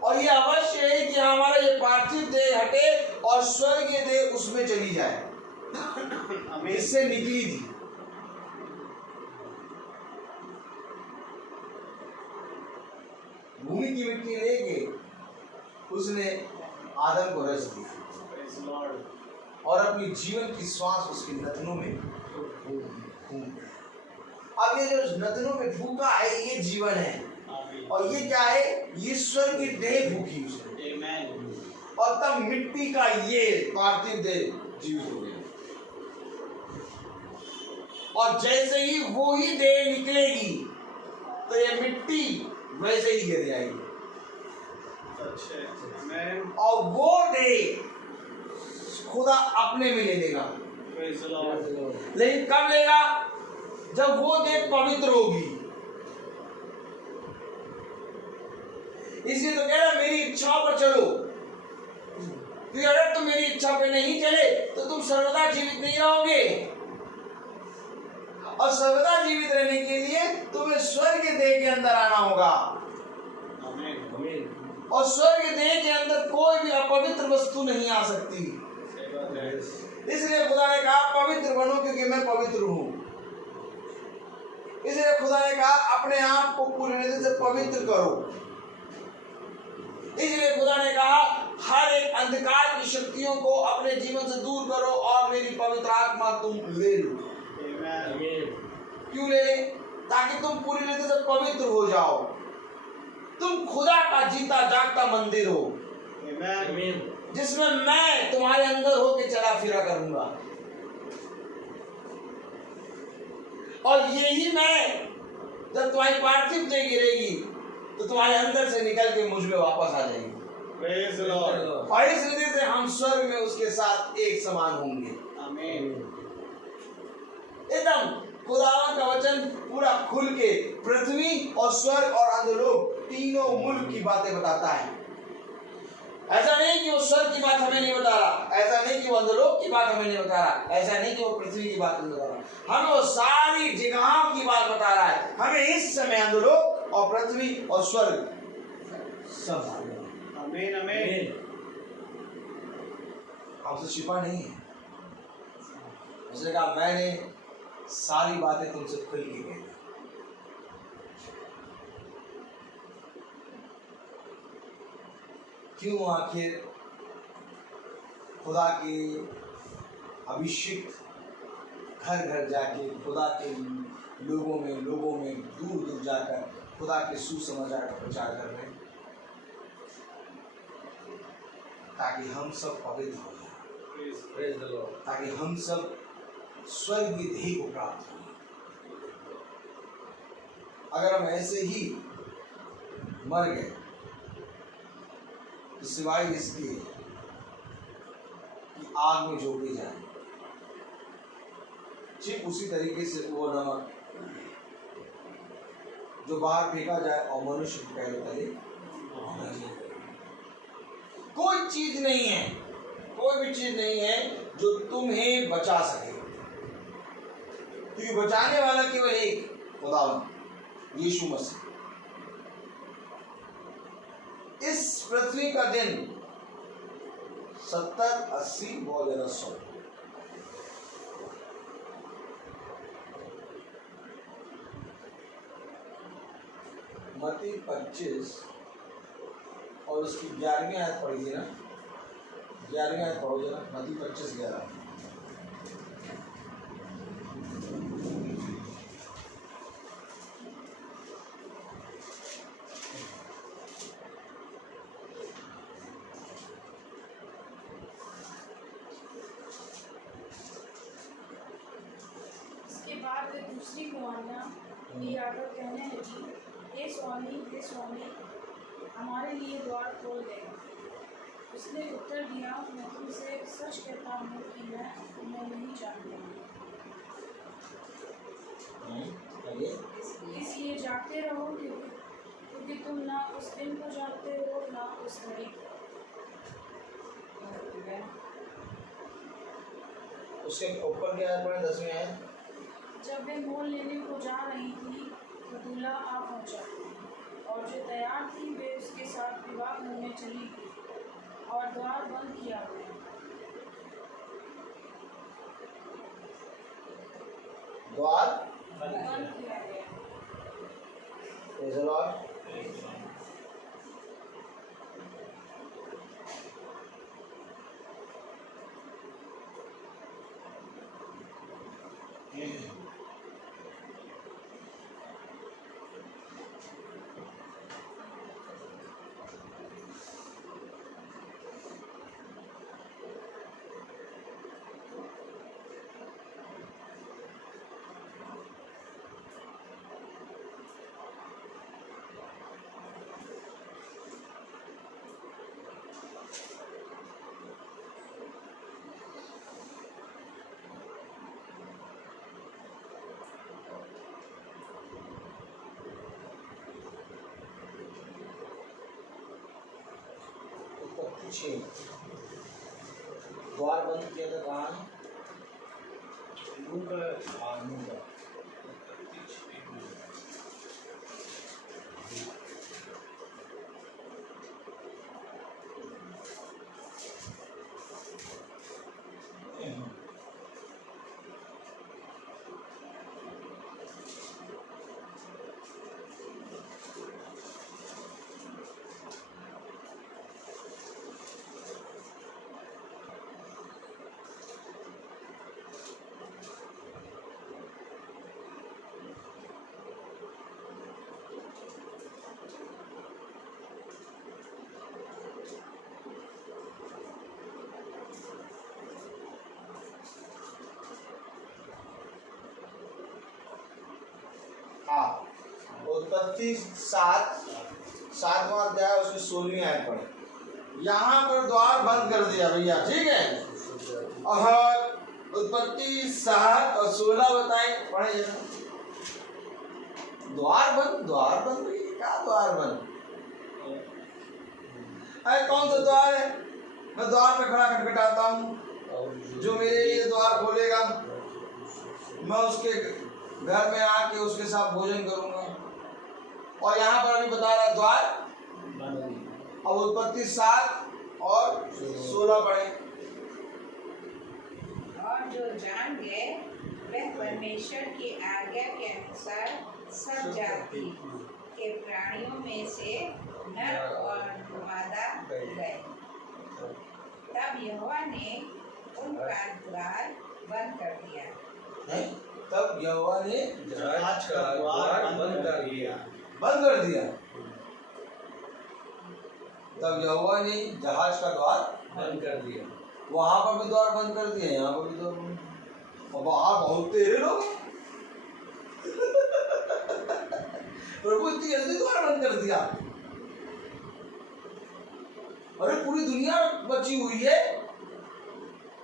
और ये अवश्य है कि हमारा ये पार्थिव देह हटे और स्वर्गीय देह उसमें चली जाए, इससे निकली थी। भूमि की मिट्टी लेके उसने आदम को रच दिया Praise the Lord. और अपनी जीवन की श्वास उसके नथनों में फूंक। अब ये जो नथनों में फूका है ये जीवन है, आमीन। और ये क्या है? ईश्वर की देह फूकी उसने, Amen. और तब मिट्टी का ये पार्थिव देह जीवित हो गया। और जैसे ही वो ही देह निकलेगी तो ये मिट्टी वैसे ही गिर जाएगी। अच्छे आमीन। और वो डे खुदा अपने में ले लेगा। Praise the Lord. लेकिन कब लेगा? जब वो डे पवित्र होगी। इसलिए तो कह रहा मेरी इच्छाओं पर चलो, क्योंकि अगर तुम मेरी इच्छा पे नहीं चले तो तुम सर्वदा जीवित नहीं रहोगे। और सर्वदा जीवित रहने के लिए तुम्हें स्वर्ग देह के अंदर आना होगा। आमीन। आमीन। और स्वर्ग देह के अंदर कोई भी अपवित्र वस्तु नहीं आ सकती। सही बात है। इसलिए खुदा ने कहा पवित्र बनो क्योंकि मैं पवित्र हूं। इसलिए खुदा ने कहा अपने आप को पूरी रीति से पवित्र करो। इसलिए खुदा ने कहा हर एक अंधकार की शक्तियों को अपने जीवन से दूर करो और मेरी पवित्र आत्मा तुम ले लो। आमीन। आमीन। क्यों ले ले? ताकि तुम पूरी रीति से पवित्र हो जाओ। तुम खुदा का जीता जागता मंदिर हो, आमीन। आमीन। जिसमें मैं तुम्हारे अंदर होके चला फिरा करूंगा। और यही मैं जब तुम्हारी पार्थिव देह गिरेगी तो तुम्हारे अंदर से निकल के मुझ में वापस आ जाएगी। Praise the Lord. और इस रीति से हम स्वर्ग में उसके साथ एक समान होंगे। आमीन। एकदम खुदावन का वचन पूरा खुल के पृथ्वी और स्वर्ग और अधोलोक तीनों मुल्क की बातें बताता है। ऐसा नहीं कि वो स्वर्ग की बात हमें नहीं बता रहा, ऐसा नहीं कि वो अधोलोक की बात हमें नहीं बता रहा, ऐसा नहीं कि वो पृथ्वी की बात नहीं बता रहा, हमें वो सारी जगहों की बात बता रहा है। हमें इस समय अधोलोक और पृथ्वी और स्वर्ग सब मालूम है। आमीन। आमीन। हमसे छिपा नहीं है। उसने कहा मैंने सारी बातें तुमसे खुल के कही। क्यों आखिर खुदा के अभिषिक्त घर घर जाके खुदा के लोगों में दूर दूर जाकर खुदा के सुसमाचार का प्रचार कर रहे हैं? ताकि हम सब पवित्र हो जाए, प्रेज द लॉर्ड। ताकि हम सब स्वर्ग की देह को प्राप्त हो। अगर हम ऐसे ही मर गए तो सिवाय इसके कि आग में झोंके जाए, ठीक उसी तरीके से वो नमक जो बाहर फेंका जाए और मनुष्य के पैरों तले कोई चीज नहीं है, कोई भी चीज नहीं है जो तुम्हें बचा सके, क्योंकि बचाने वाला केवल एक खुदावन यीशु मसीह। इस पृथ्वी का दिन 70, 80 बहुत ज्यादा 100। मत्ती 25 और उसकी 11वीं आयत पढ़िए ना, 11वीं आयत पढ़ोगे ना, मत्ती 25:11। बाद वे दूसरी कुआरियाँ भी आकर कहने लगी, हे स्वामी, हमारे लिए द्वार खोल दे। उसने उत्तर दिया, मैं तुमसे सच कहता हूँ कि मैं तुम्हें नहीं जानता। इसलिए जागते रहो, क्योंकि तुम ना उस दिन को जानते हो ना उस घड़ी को। उसके ऊपर क्या है? 10वीं आयत। जब वे मोल लेने को जा रही थी तो दूल्हा आ पहुंचा, और जो तैयार थी वे उसके साथ विवाह करने चली गई, और द्वार बंद किया गया। द्वार बंद किया गया। Praise the Lord. पीछे द्वार बंद किया था कहाँ? मुंह का मुंह का। उत्पत्ति 7वां अध्याय उसमें 16वीं आयत पढ़े। यहाँ पर द्वार बंद कर दिया भैया, ठीक है। और उत्पत्ति 7 और 16 बताए, पढ़े जरा। द्वार बंद भैया, क्या द्वार बंद? अरे कौन सा द्वार है? मैं द्वार पे खड़ा खटखटाता हूँ, जो मेरे लिए द्वार खोलेगा मैं उसके घर में आके उसके साथ भोजन करूंगा। और यहाँ पर अभी बता रहा द्वार। अब उत्पत्ति 7 और 16 पढ़े। और जो जान गए वह परमेश्वर की आज्ञा के अनुसार सब जाति के प्राणियों में से नर और मादा गए। तब यहोवा ने उनका द्वार बंद कर दिया। तब यहोवा ने जहाज का द्वार बंद कर दिया। बंद कर दिया। तब यहोवा ने जहाज का द्वार बंद कर दिया। वहां पर भी द्वार बंद कर दिया, यहाँ पर भी द्वार बंद। और बाहर बहुत तेरे लोग प्रभु इतनी जल्दी द्वार बंद कर दिया। अरे पूरी दुनिया बची हुई है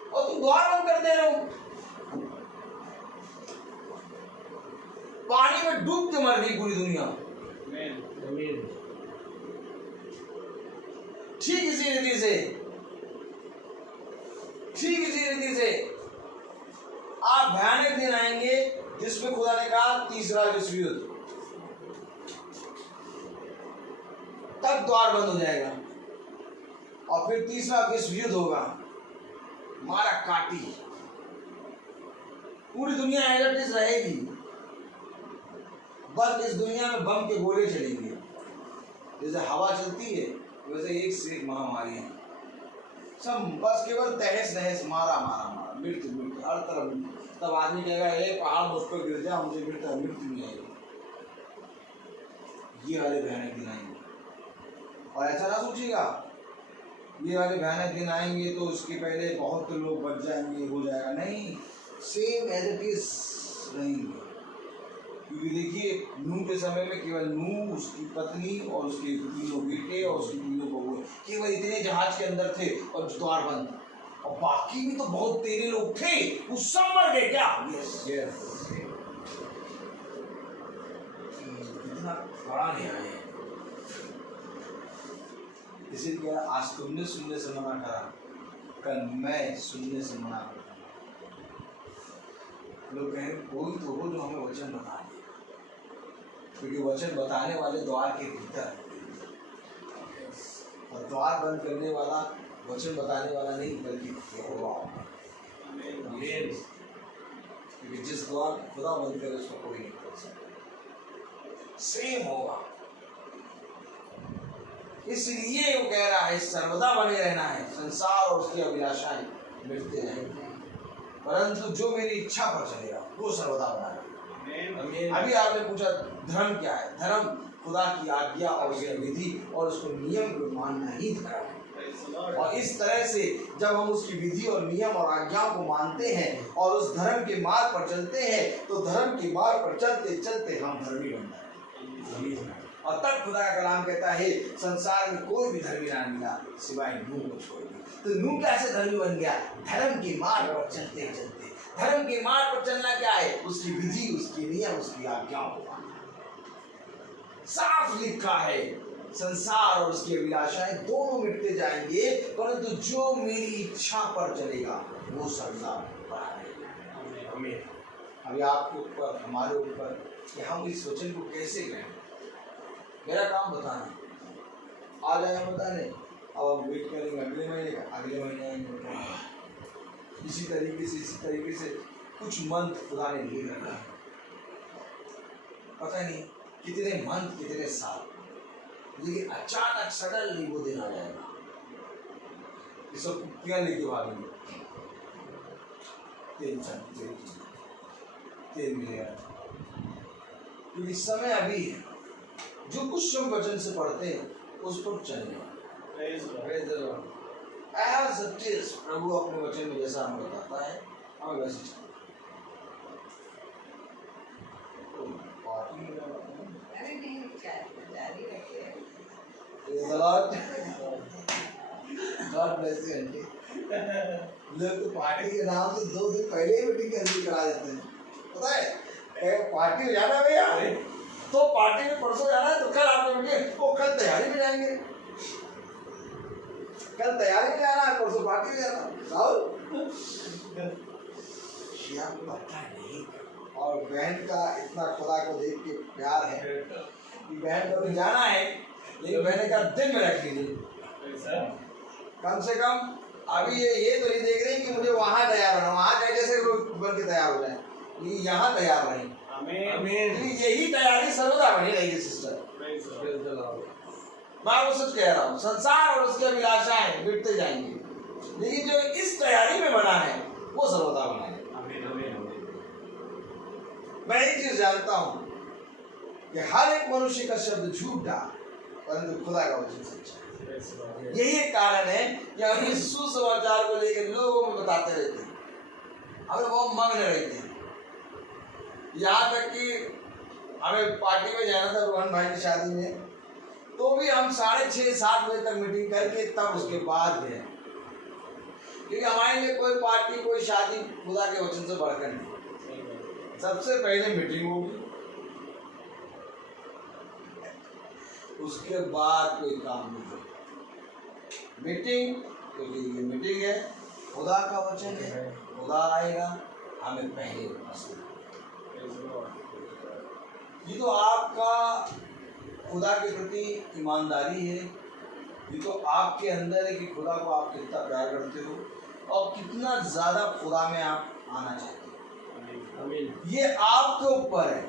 और तुम द्वार बंद कर दे रहे हो। पानी में डूब के मर गई पूरी दुनिया। ठीक इसी रीति से आप भयानक दिन आएंगे जिसमें खुदा ने कहा तीसरा विश्व युद्ध, तब द्वार बंद हो जाएगा और फिर तीसरा विश्व युद्ध होगा। मारा काटी पूरी दुनिया एलर्ट रहेगी। बस इस दुनिया में बम के गोले चलेंगे, जैसे हवा चलती है वैसे एक से एक महामारी है। सब बस केवल तहस नहस, मारा मृत्यु हर तरफ। तब आदमी कहेगा ये पहाड़ मुझ पर गिर जाए, मुझे मृत्यु नहीं आएगी। ये वाले भयानक दिन आएंगे। और ऐसा ना सोचिएगा ये वाले भयानक दिन आएंगे तो उसके पहले बहुत लोग बच जाएंगे, हो जाएगा। नहीं, सेम एज इट इज रहेंगे। क्योंकि देखिए नूह के समय में केवल नूह, उसकी पत्नी और उसके 3 बेटे और उसकी 3 बहुएं, केवल इतने जहाज के अंदर थे और द्वार बंद। और बाकी भी तो बहुत तेरे लोग थे, वो सब मर गए क्या? इतना बड़ा न्याय है। इसीलिए आज तुमने सुनने से मना करा, कल मैं सुनने से मना करता हूँ। लोग कहें कोई तो हो जो हमें वचन बता दे, क्योंकि वचन बताने वाले द्वार के भीतर और द्वार बंद करने वाला वचन बताने वाला नहीं बल्कि यहोवा। क्योंकि जिस द्वार खुदा बंद करे उसको कोई नहीं खोल सकता। सेम होगा। इसलिए वो कह रहा है सर्वदा बने रहना है। संसार और उसकी अभिलाषाएं मिटते रहेंगे, परंतु जो मेरी इच्छा पर चलेगा वो सर्वदा बना रहेगा। अभी आपने पूछा धर्म क्या है? धर्म खुदा की आज्ञा और उसकी विधि और उसको नियम को मानना ही धर्म है। और इस तरह से जब हम उसकी विधि और नियम और आज्ञाओं को मानते हैं और उस धर्म के मार्ग पर चलते हैं तो धर्म के मार्ग पर चलते चलते हम धर्मी बन जाते हैं। और तब खुदा का कलाम कहता है संसार में कोई भी धर्मी ना मिला सिवाय नूह को छोड़ के। तो नूह कैसे धर्मी बन गया? धर्म के मार्ग पर चलते चलते। धर्म के मार्ग पर चलना क्या है? उसकी विधि, उसकी नियम, उसकी आज्ञाओं को मानना। साफ लिखा है, संसार और उसकी अभिलाषाएं दोनों मिटते जाएंगे, परंतु जो मेरी इच्छा पर चलेगा वो सदा बना रहेगा। आमीन। अभी आपके ऊपर, हमारे ऊपर कि हम इस वचन को कैसे लें। मेरा काम बताना, आ जाए बताने, अब हम वेट करेंगे अगले महीने का, अगले महीने आएंगे। इसी तरीके से कुछ मंथ खुदा ने लिए रखा है, पता नहीं कितने मंथ कितने साल, लेकिन अचानक सडनली वो दिन आ जाएगा। ये सब क्या लेके भागेंगे, तेल मिलेगा, क्योंकि समय अभी है। जो कुछ हम वचन से पढ़ते हैं उस पर चलने प्रभु अपने वचन में जैसा हमें बताता है हमें वैसे चलना। अरे नहीं, जारी रखिए। लोग तो पार्टी के नाम से 2 दिन पहले ही मीटिंग कैंसिल करा देते हैं, पता है। पार्टी में जाना भैया, तो पार्टी में परसों जाना है तो कल आप लोग वो कल तैयारी में जाएंगे, कल तैयारी में जाना है, परसों पार्टी में जाना। पता नहीं। और बहन का इतना खुदा को देख के प्यार है कि बहन को भी जाना है, लेकिन बहन का दिन में रख लीजिए। कम से कम अभी ये तो नहीं देख रही कि मुझे वहाँ तैयार होना, वहाँ जाए जैसे बन के तैयार हो जाए, लेकिन यहाँ तैयार रहें। आमीन। यही तैयारी सर्वदा बनी रहेगी सिस्टर। मैं वो सच कह रहा हूँ, संसार और उसकी अभिलाषाएं मिटते जाएंगे, लेकिन जो इस तैयारी में बना है वो सर्वदा बना है। मैं एक चीज जानता हूँ कि हर एक मनुष्य का शब्द झूठा, परंतु खुदा का वचन सच्चा। यही एक कारण है कि हम इस सुसमाचार को लेकर लोगों में बताते रहते हैं, हमें बहुत मग्न रहते हैं। यहाँ तक कि हमें पार्टी में जाना था रोहन भाई की शादी में, तो भी हम 6:30-7 बजे तक मीटिंग करके तब उसके बाद गए, क्योंकि हमारे लिए कोई पार्टी कोई शादी खुदा के वचन से बढ़कर नहीं। सबसे पहले मीटिंग होगी, उसके बाद कोई काम नहीं होगा। मीटिंग, क्योंकि ये मीटिंग है, खुदा का वचन है, खुदा आएगा हमें पहले। ये तो आपका खुदा के प्रति ईमानदारी है, ये तो आपके अंदर है कि खुदा को आप कितना प्यार करते हो और कितना ज़्यादा खुदा में आप आना चाहते हो। ये आपके ऊपर है।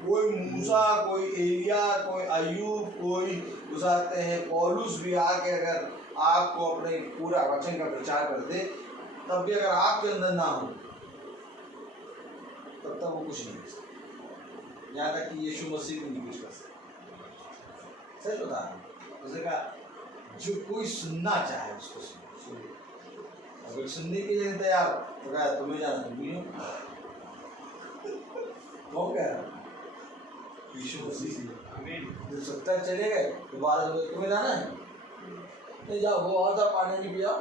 कोई मूसा, कोई एलिया, कोई अय्यूब, कोई गुजारते हैं पौलुस भी आके अगर आपको अपने पूरा वचन का प्रचार करते, तब भी अगर आपके अंदर ना हो तब वो कुछ नहीं कर सकते। यहाँ तक कि यीशु मसीह भी नहीं कुछ कर सकते। सच बता रहा हूँ, उसने कहा जो कोई सुनना चाहे उसको सुने, अगर सुनने के लिए तैयार तो कहा तुम्हें जाना, तुम भी हो। कौन कह रहा? यीशु मसीह। 70 चले गए तो 12 बजे तुम्हें जाना है, नहीं जाओ, वो और था पानी नहीं पिया,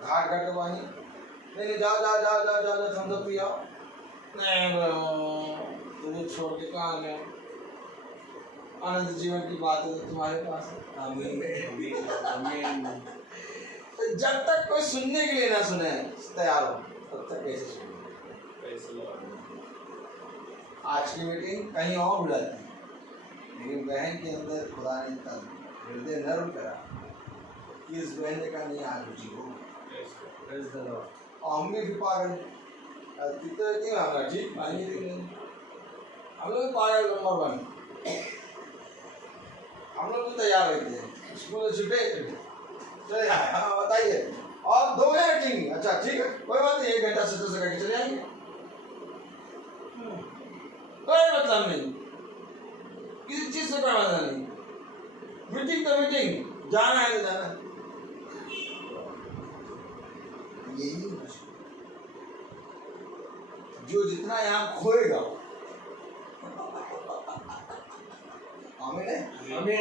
घाट घाट का पानी नहीं, जाओ जाओ जाओ जाओ जाओ जाओ हम सब पिया। नहीं तुझे छोड़ के कहाँ गए, अनंत जीवन की बात है तो तुम्हारे पास है। आमीन। तो जब तक कोई सुनने के लिए ना सुने तैयार हो, तब तक कैसे सुने। आज की मीटिंग कहीं और बुलाती है, लेकिन बहन के अंदर खुदा ने तब हृदय नर्म करा कि इस बहन ने कहा नहीं आज रुचि हो। और हम भी पागल ठीक हम लोग पागल नंबर 1, हम लोग भी तैयार रहते हैं, स्कूल से छुटे चले आए। हाँ बताइए, और 2 घंटे, अच्छा ठीक है कोई बात नहीं, 1 घंटा से करके चले आएंगे, कोई मतलब नहीं, किसी चीज से कोई मतलब नहीं। मीटिंग तो मीटिंग, जाना है तो जाना। यही जो जितना यहाँ खोएगा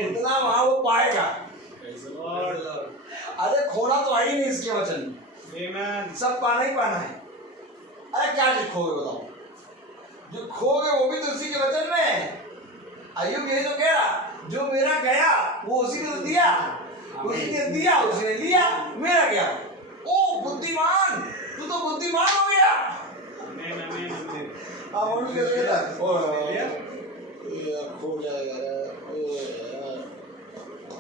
उतना वहां वो पाएगा। अरे खोना तो है ही नहीं इसके वचन में, सब पाना ही पाना है। अरे क्या चीज खोगे बताओ, जो खोगे वो भी तो उसी के वचन में है। अय्यूब यही तो कह रहा, जो मेरा गया वो उसी ने दिया, उसने दिया उसने लिया, मेरा गया। ओ बुद्धिमान, तू तो बुद्धिमान हो गया। ये खो जाएगा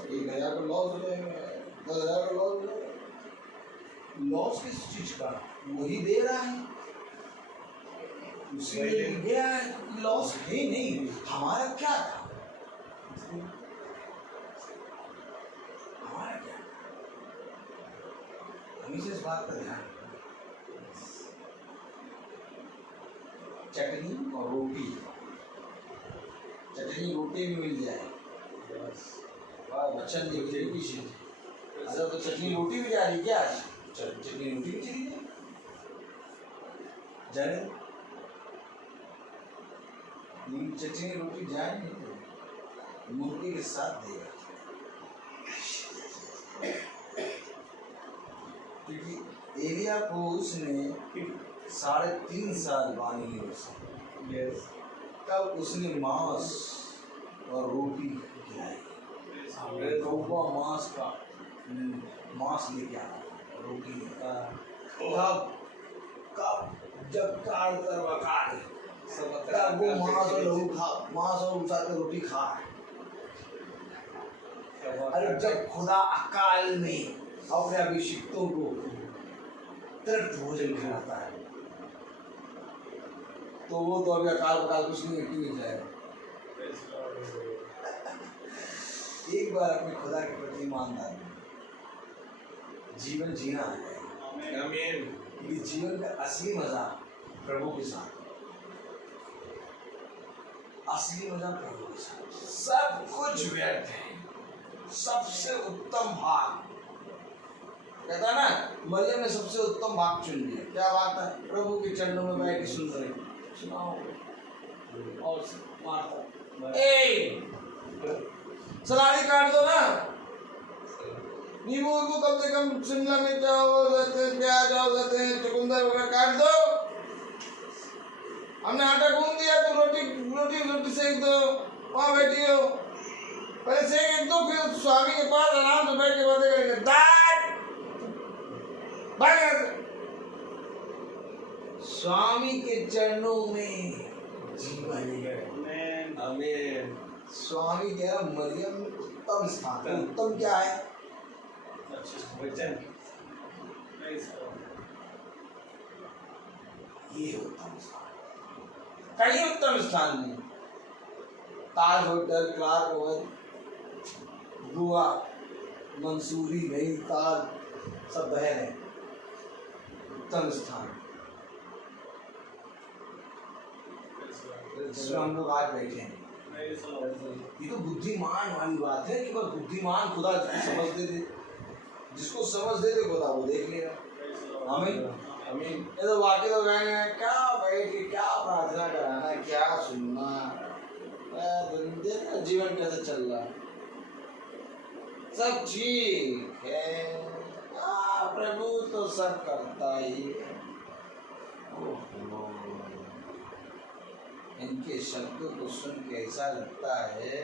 ये गया तो लॉस हो जाएगा, 10,000 का लॉस हो जाएगा। लॉस किस चीज का? वही दे रहा है, उसी ने गया है, लॉस है नहीं। हमारा क्या था? हमारा क्या? हमेशा इस बात का ध्यान, चटनी और रोटी, चटनी रोटी भी मिल जाए, वचन देखिए किसी अरे तो चटनी रोटी भी जा रही क्या? चटनी रोटी भी चली जाए, चटनी रोटी जाए नहीं, मुर्गे के साथ देगा। क्योंकि एलिया को उसने 3.5 साल बानी ली, तब उसने मांस और रोटी खिलाई। कौवा मांस लेके आया, रोटी कब जब काट कर वकाल तब वो मांस और लहू खा, मांस और उसा के रोटी खा। अरे जब खुदा अकाल में अपने अभिषिक्तों को तृप्त भोजन खिलाता है तो वो तो अभी अकाल बकाल कुछ नहीं जाएगा। एक बार अपने खुदा के प्रति ईमानदार जीवन जीना है। आमीन। जीवन का असली मजा प्रभु के साथ, असली मजा प्रभु के साथ। सब कुछ व्यर्थ है, सबसे उत्तम भाग कहता है ना, मरियम ने सबसे उत्तम भाग चुन लिया। क्या बात है? प्रभु के चरणों में बैठ के सुन रहे, सुनाओ और मारता सलारी काट दो ना, नींबू को कम से कम शिमला मिर्च हो जाते हैं, प्याज हो जाते हैं, चुकंदर वगैरह काट दो। हमने आटा गूंद दिया तो रोटी सेक दो, वहाँ बैठी हो, पहले सेक दो, फिर स्वामी के पास आराम से बैठ के बातें करेंगे। स्वामी के चरणों में जीवन है। आमीन। स्वामी कह रहा मरियम उत्तम स्थान। उत्तम क्या है? वचन। ये उत्तम स्थान, कहीं उत्तम स्थान नहीं। Taj hotel, Clark hotel, Goa, Mussoorie, Nainital सब बहन है। उत्तम स्थान जिसमें हम लोग आज बैठे हैं। ये तो बुद्धिमान वाली बात है कि बस बुद्धिमान खुदा समझ दे, जिसको समझ दे खुदा वो देख लेगा। आमीन आमीन। ये तो वाकई तो कहेंगे क्या बैठ के क्या प्रार्थना कराना, क्या सुनना, देखना जीवन कैसे चल रहा है, सब ठीक है, प्रभु तो सब करता ही है। इनके शब्दों को सुन के ऐसा लगता है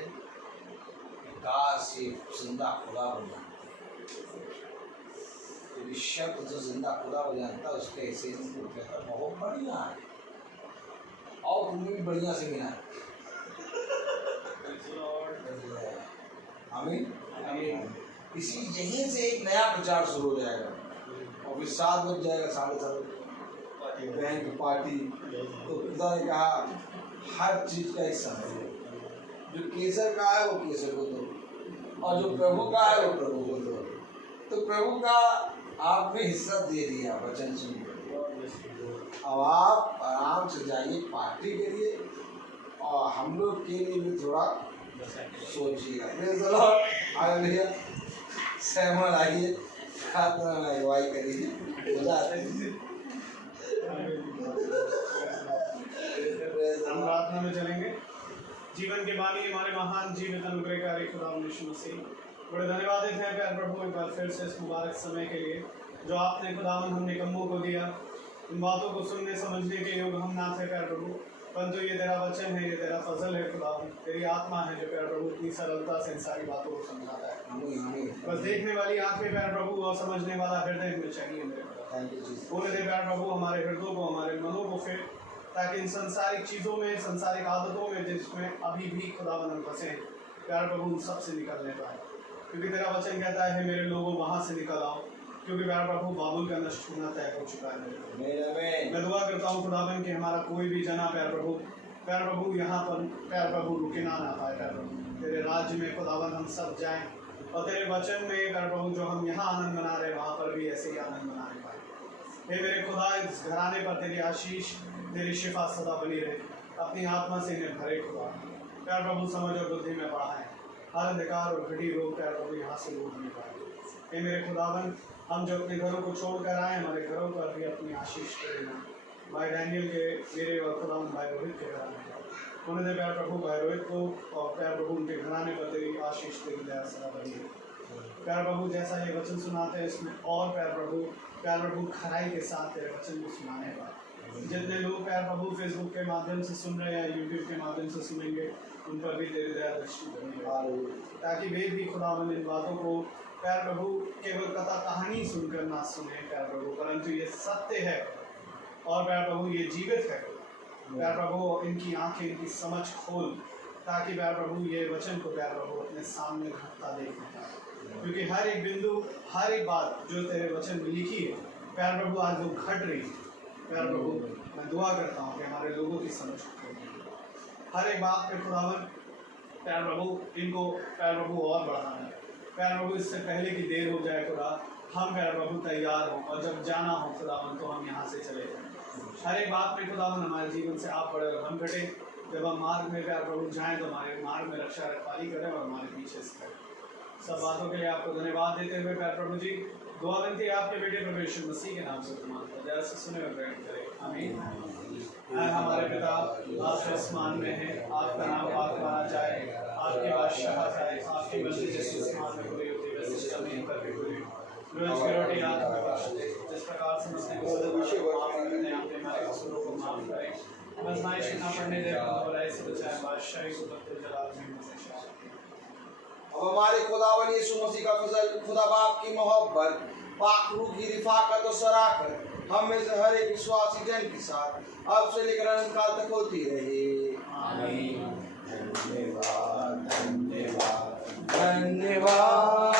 काश ये जिंदा खुदा हो जानते। यदि शब्द जो जिंदा खुदा हो जानता उसके ऐसे कहता बहुत बढ़िया है, और तुम्हें भी बढ़िया से मिला है। आमीन आमीन। इसी यहीं से एक नया प्रचार शुरू हो जाएगा और फिर 7 बज जाएगा, 7:30 बहन की पार्टी। तो खुदा ने कहा हर चीज का एक समय है, जो केसर का है वो केसर को दो और जो प्रभु का है वो प्रभु को दो। तो प्रभु का आपने हिस्सा दे दिया वचन सुन। अब आप आराम से जाइए पार्टी करिए और हम लोग के लिए भी थोड़ा सोचिएगा। हालेलुया। सहमत आइए, खाना में अगुवाई करिए, मजा आता है। हम प्रार्थना में चलेंगे। जीवन के बानी हमारे महान जीवित अनुग्रहकारी खुदा यीशु मसीह, बड़े धन्यवादित हैं प्यार प्रभु एक बार फिर से इस मुबारक समय के लिए जो आपने खुदावन हम निकम्मों को दिया। इन बातों को सुनने समझने के योग हम ना थे प्यार प्रभु, परंतु ये तेरा वचन है, ये तेरा फजल है खुदा, तेरी आत्मा है जो प्यारे प्रभु इतनी सरलता से इन सारी बातों को समझाता है। बस देखने वाली आंखें प्यारे प्रभु और समझने वाला हृदय हमें चाहिए मेरे प्रभु। बोले दे प्यारे प्रभु हमारे हृदयों को, हमारे मनों को फिर, ताकि इन संसारिक चीज़ों में, संसारिक आदतों में जिसमें अभी भी खुदावन हम फंसे हैं, प्यारे प्रभु उन सब से निकलने पाए। क्योंकि तेरा वचन कहता है मेरे लोगों वहाँ से निकल आओ, क्योंकि प्यारे प्रभु बाबुल का नष्ट होना तय हो चुका है मेरे प्रभु। मैं दुआ करता हूँ खुदावन कि हमारा कोई भी जना प्यारे प्रभु यहाँ पर प्यारे प्रभु रुके ना पाए प्यारे प्रभु। तेरे राज्य में खुदावन हम सब जाएं और तेरे वचन में प्यारे प्रभु जो हम यहाँ आनंद मना रहे वहाँ पर भी ऐसे ही आनंद मनाने पाए। हे मेरे खुदा, इस घराने पर तेरी आशीष, तेरी शिफा सदा बनी रहे। अपनी आत्मा से इन्हें भरे खुदा, प्यारे प्रभु समझ और बुद्धि में बढ़ाएं। हर अंधकार और घटी रोग प्यारे प्रभु यहाँ से दूर नहीं पाए। हे मेरे खुदावन, हम जो अपने घरों को छोड़ कर आए, हमारे घरों पर भी अपनी आशीष कर देना। भाई डैनियल के, मेरे और खुदावन भाई रोहित के घराने उन्हें दे प्यार प्रभु भाई रोहित को, और प्यार प्रभु उनके घराने पर तेरी आशीष, तेरी दया सदा बनी है। प्यार प्रभु जैसा ये वचन सुनाते हैं इसमें और प्यार प्रभु खराई के साथ तेरे वचन को सुनाने पर जितने लोग प्यार प्रभु फेसबुक के माध्यम से सुन रहे हैं या यूट्यूब के माध्यम से सुनेंगे, उन पर भी तेरी दया दृष्टि बनी है, ताकि वे भी खुदावन इन बातों को प्यार प्रभु केवल कथा कहानी सुनकर ना सुने प्यार प्रभु, परंतु ये सत्य है और प्यार प्रभु ये जीवित है। प्यार प्रभु इनकी आंखें, इनकी समझ खोल, ताकि प्यार प्रभु ये वचन को प्यार प्रभु अपने सामने घटता देखने पाए। क्योंकि हर एक बिंदु, हर एक बात जो तेरे वचन में लिखी है प्यार प्रभु आज वो घट रही है। प्यार प्रभु मैं दुआ करता हूँ कि हमारे लोगों की समझ हर एक बात पे खुदावन प्यार प्रभु इनको प्यार प्रभु और बढ़ाना है। प्यार प्रभु इससे पहले कि देर हो जाए खुदा, हम प्यार प्रभु तैयार हों और जब जाना हो खुदावन तो हम यहाँ से चले जाएं। हर एक बात में खुदावन हमारे जीवन से आप बड़े और हम घटे। जब हम मार्ग में प्यार प्रभु जाएं तो हमारे मार्ग में रक्षा रखवाली करें और हमारे पीछे से करें। सब बातों के लिए आपको धन्यवाद देते हुए प्यार प्रभु जी दुआ बनती है आपके बेटे प्रभु यीशु मसीह के नाम से तुम्हारा से सुने और ग्रहण करें। आमीन। हमारे पिता आप आसमान में हैं, आपका नाम पाक माना जाए, आपकी बादशाहत आए, आपकी मर्जी जैसे आसमान में पूरी होती है वैसे जमीन पर भी पूरी। रोज की रोटी आज हमें बख्श दे, जिस प्रकार से हम अपने माफ करते हैं, अपने हमारे कसूरों को माफ करें। आजमाइश न पड़ने दे, बुराई से बचाएं, बादशाही को बदले जलाल में से शांति। अब हमारे खुदावन यीशु मसीह का फजल, खुदा बाप की मोहब्बत, पाक रूह की रिफाकत और सराकत हम में से हर एक विश्वासी जन के साथ अब से लेकर अनंत काल तक होती रहे। आमीन। धन्यवाद, धन्यवाद, धन्यवाद।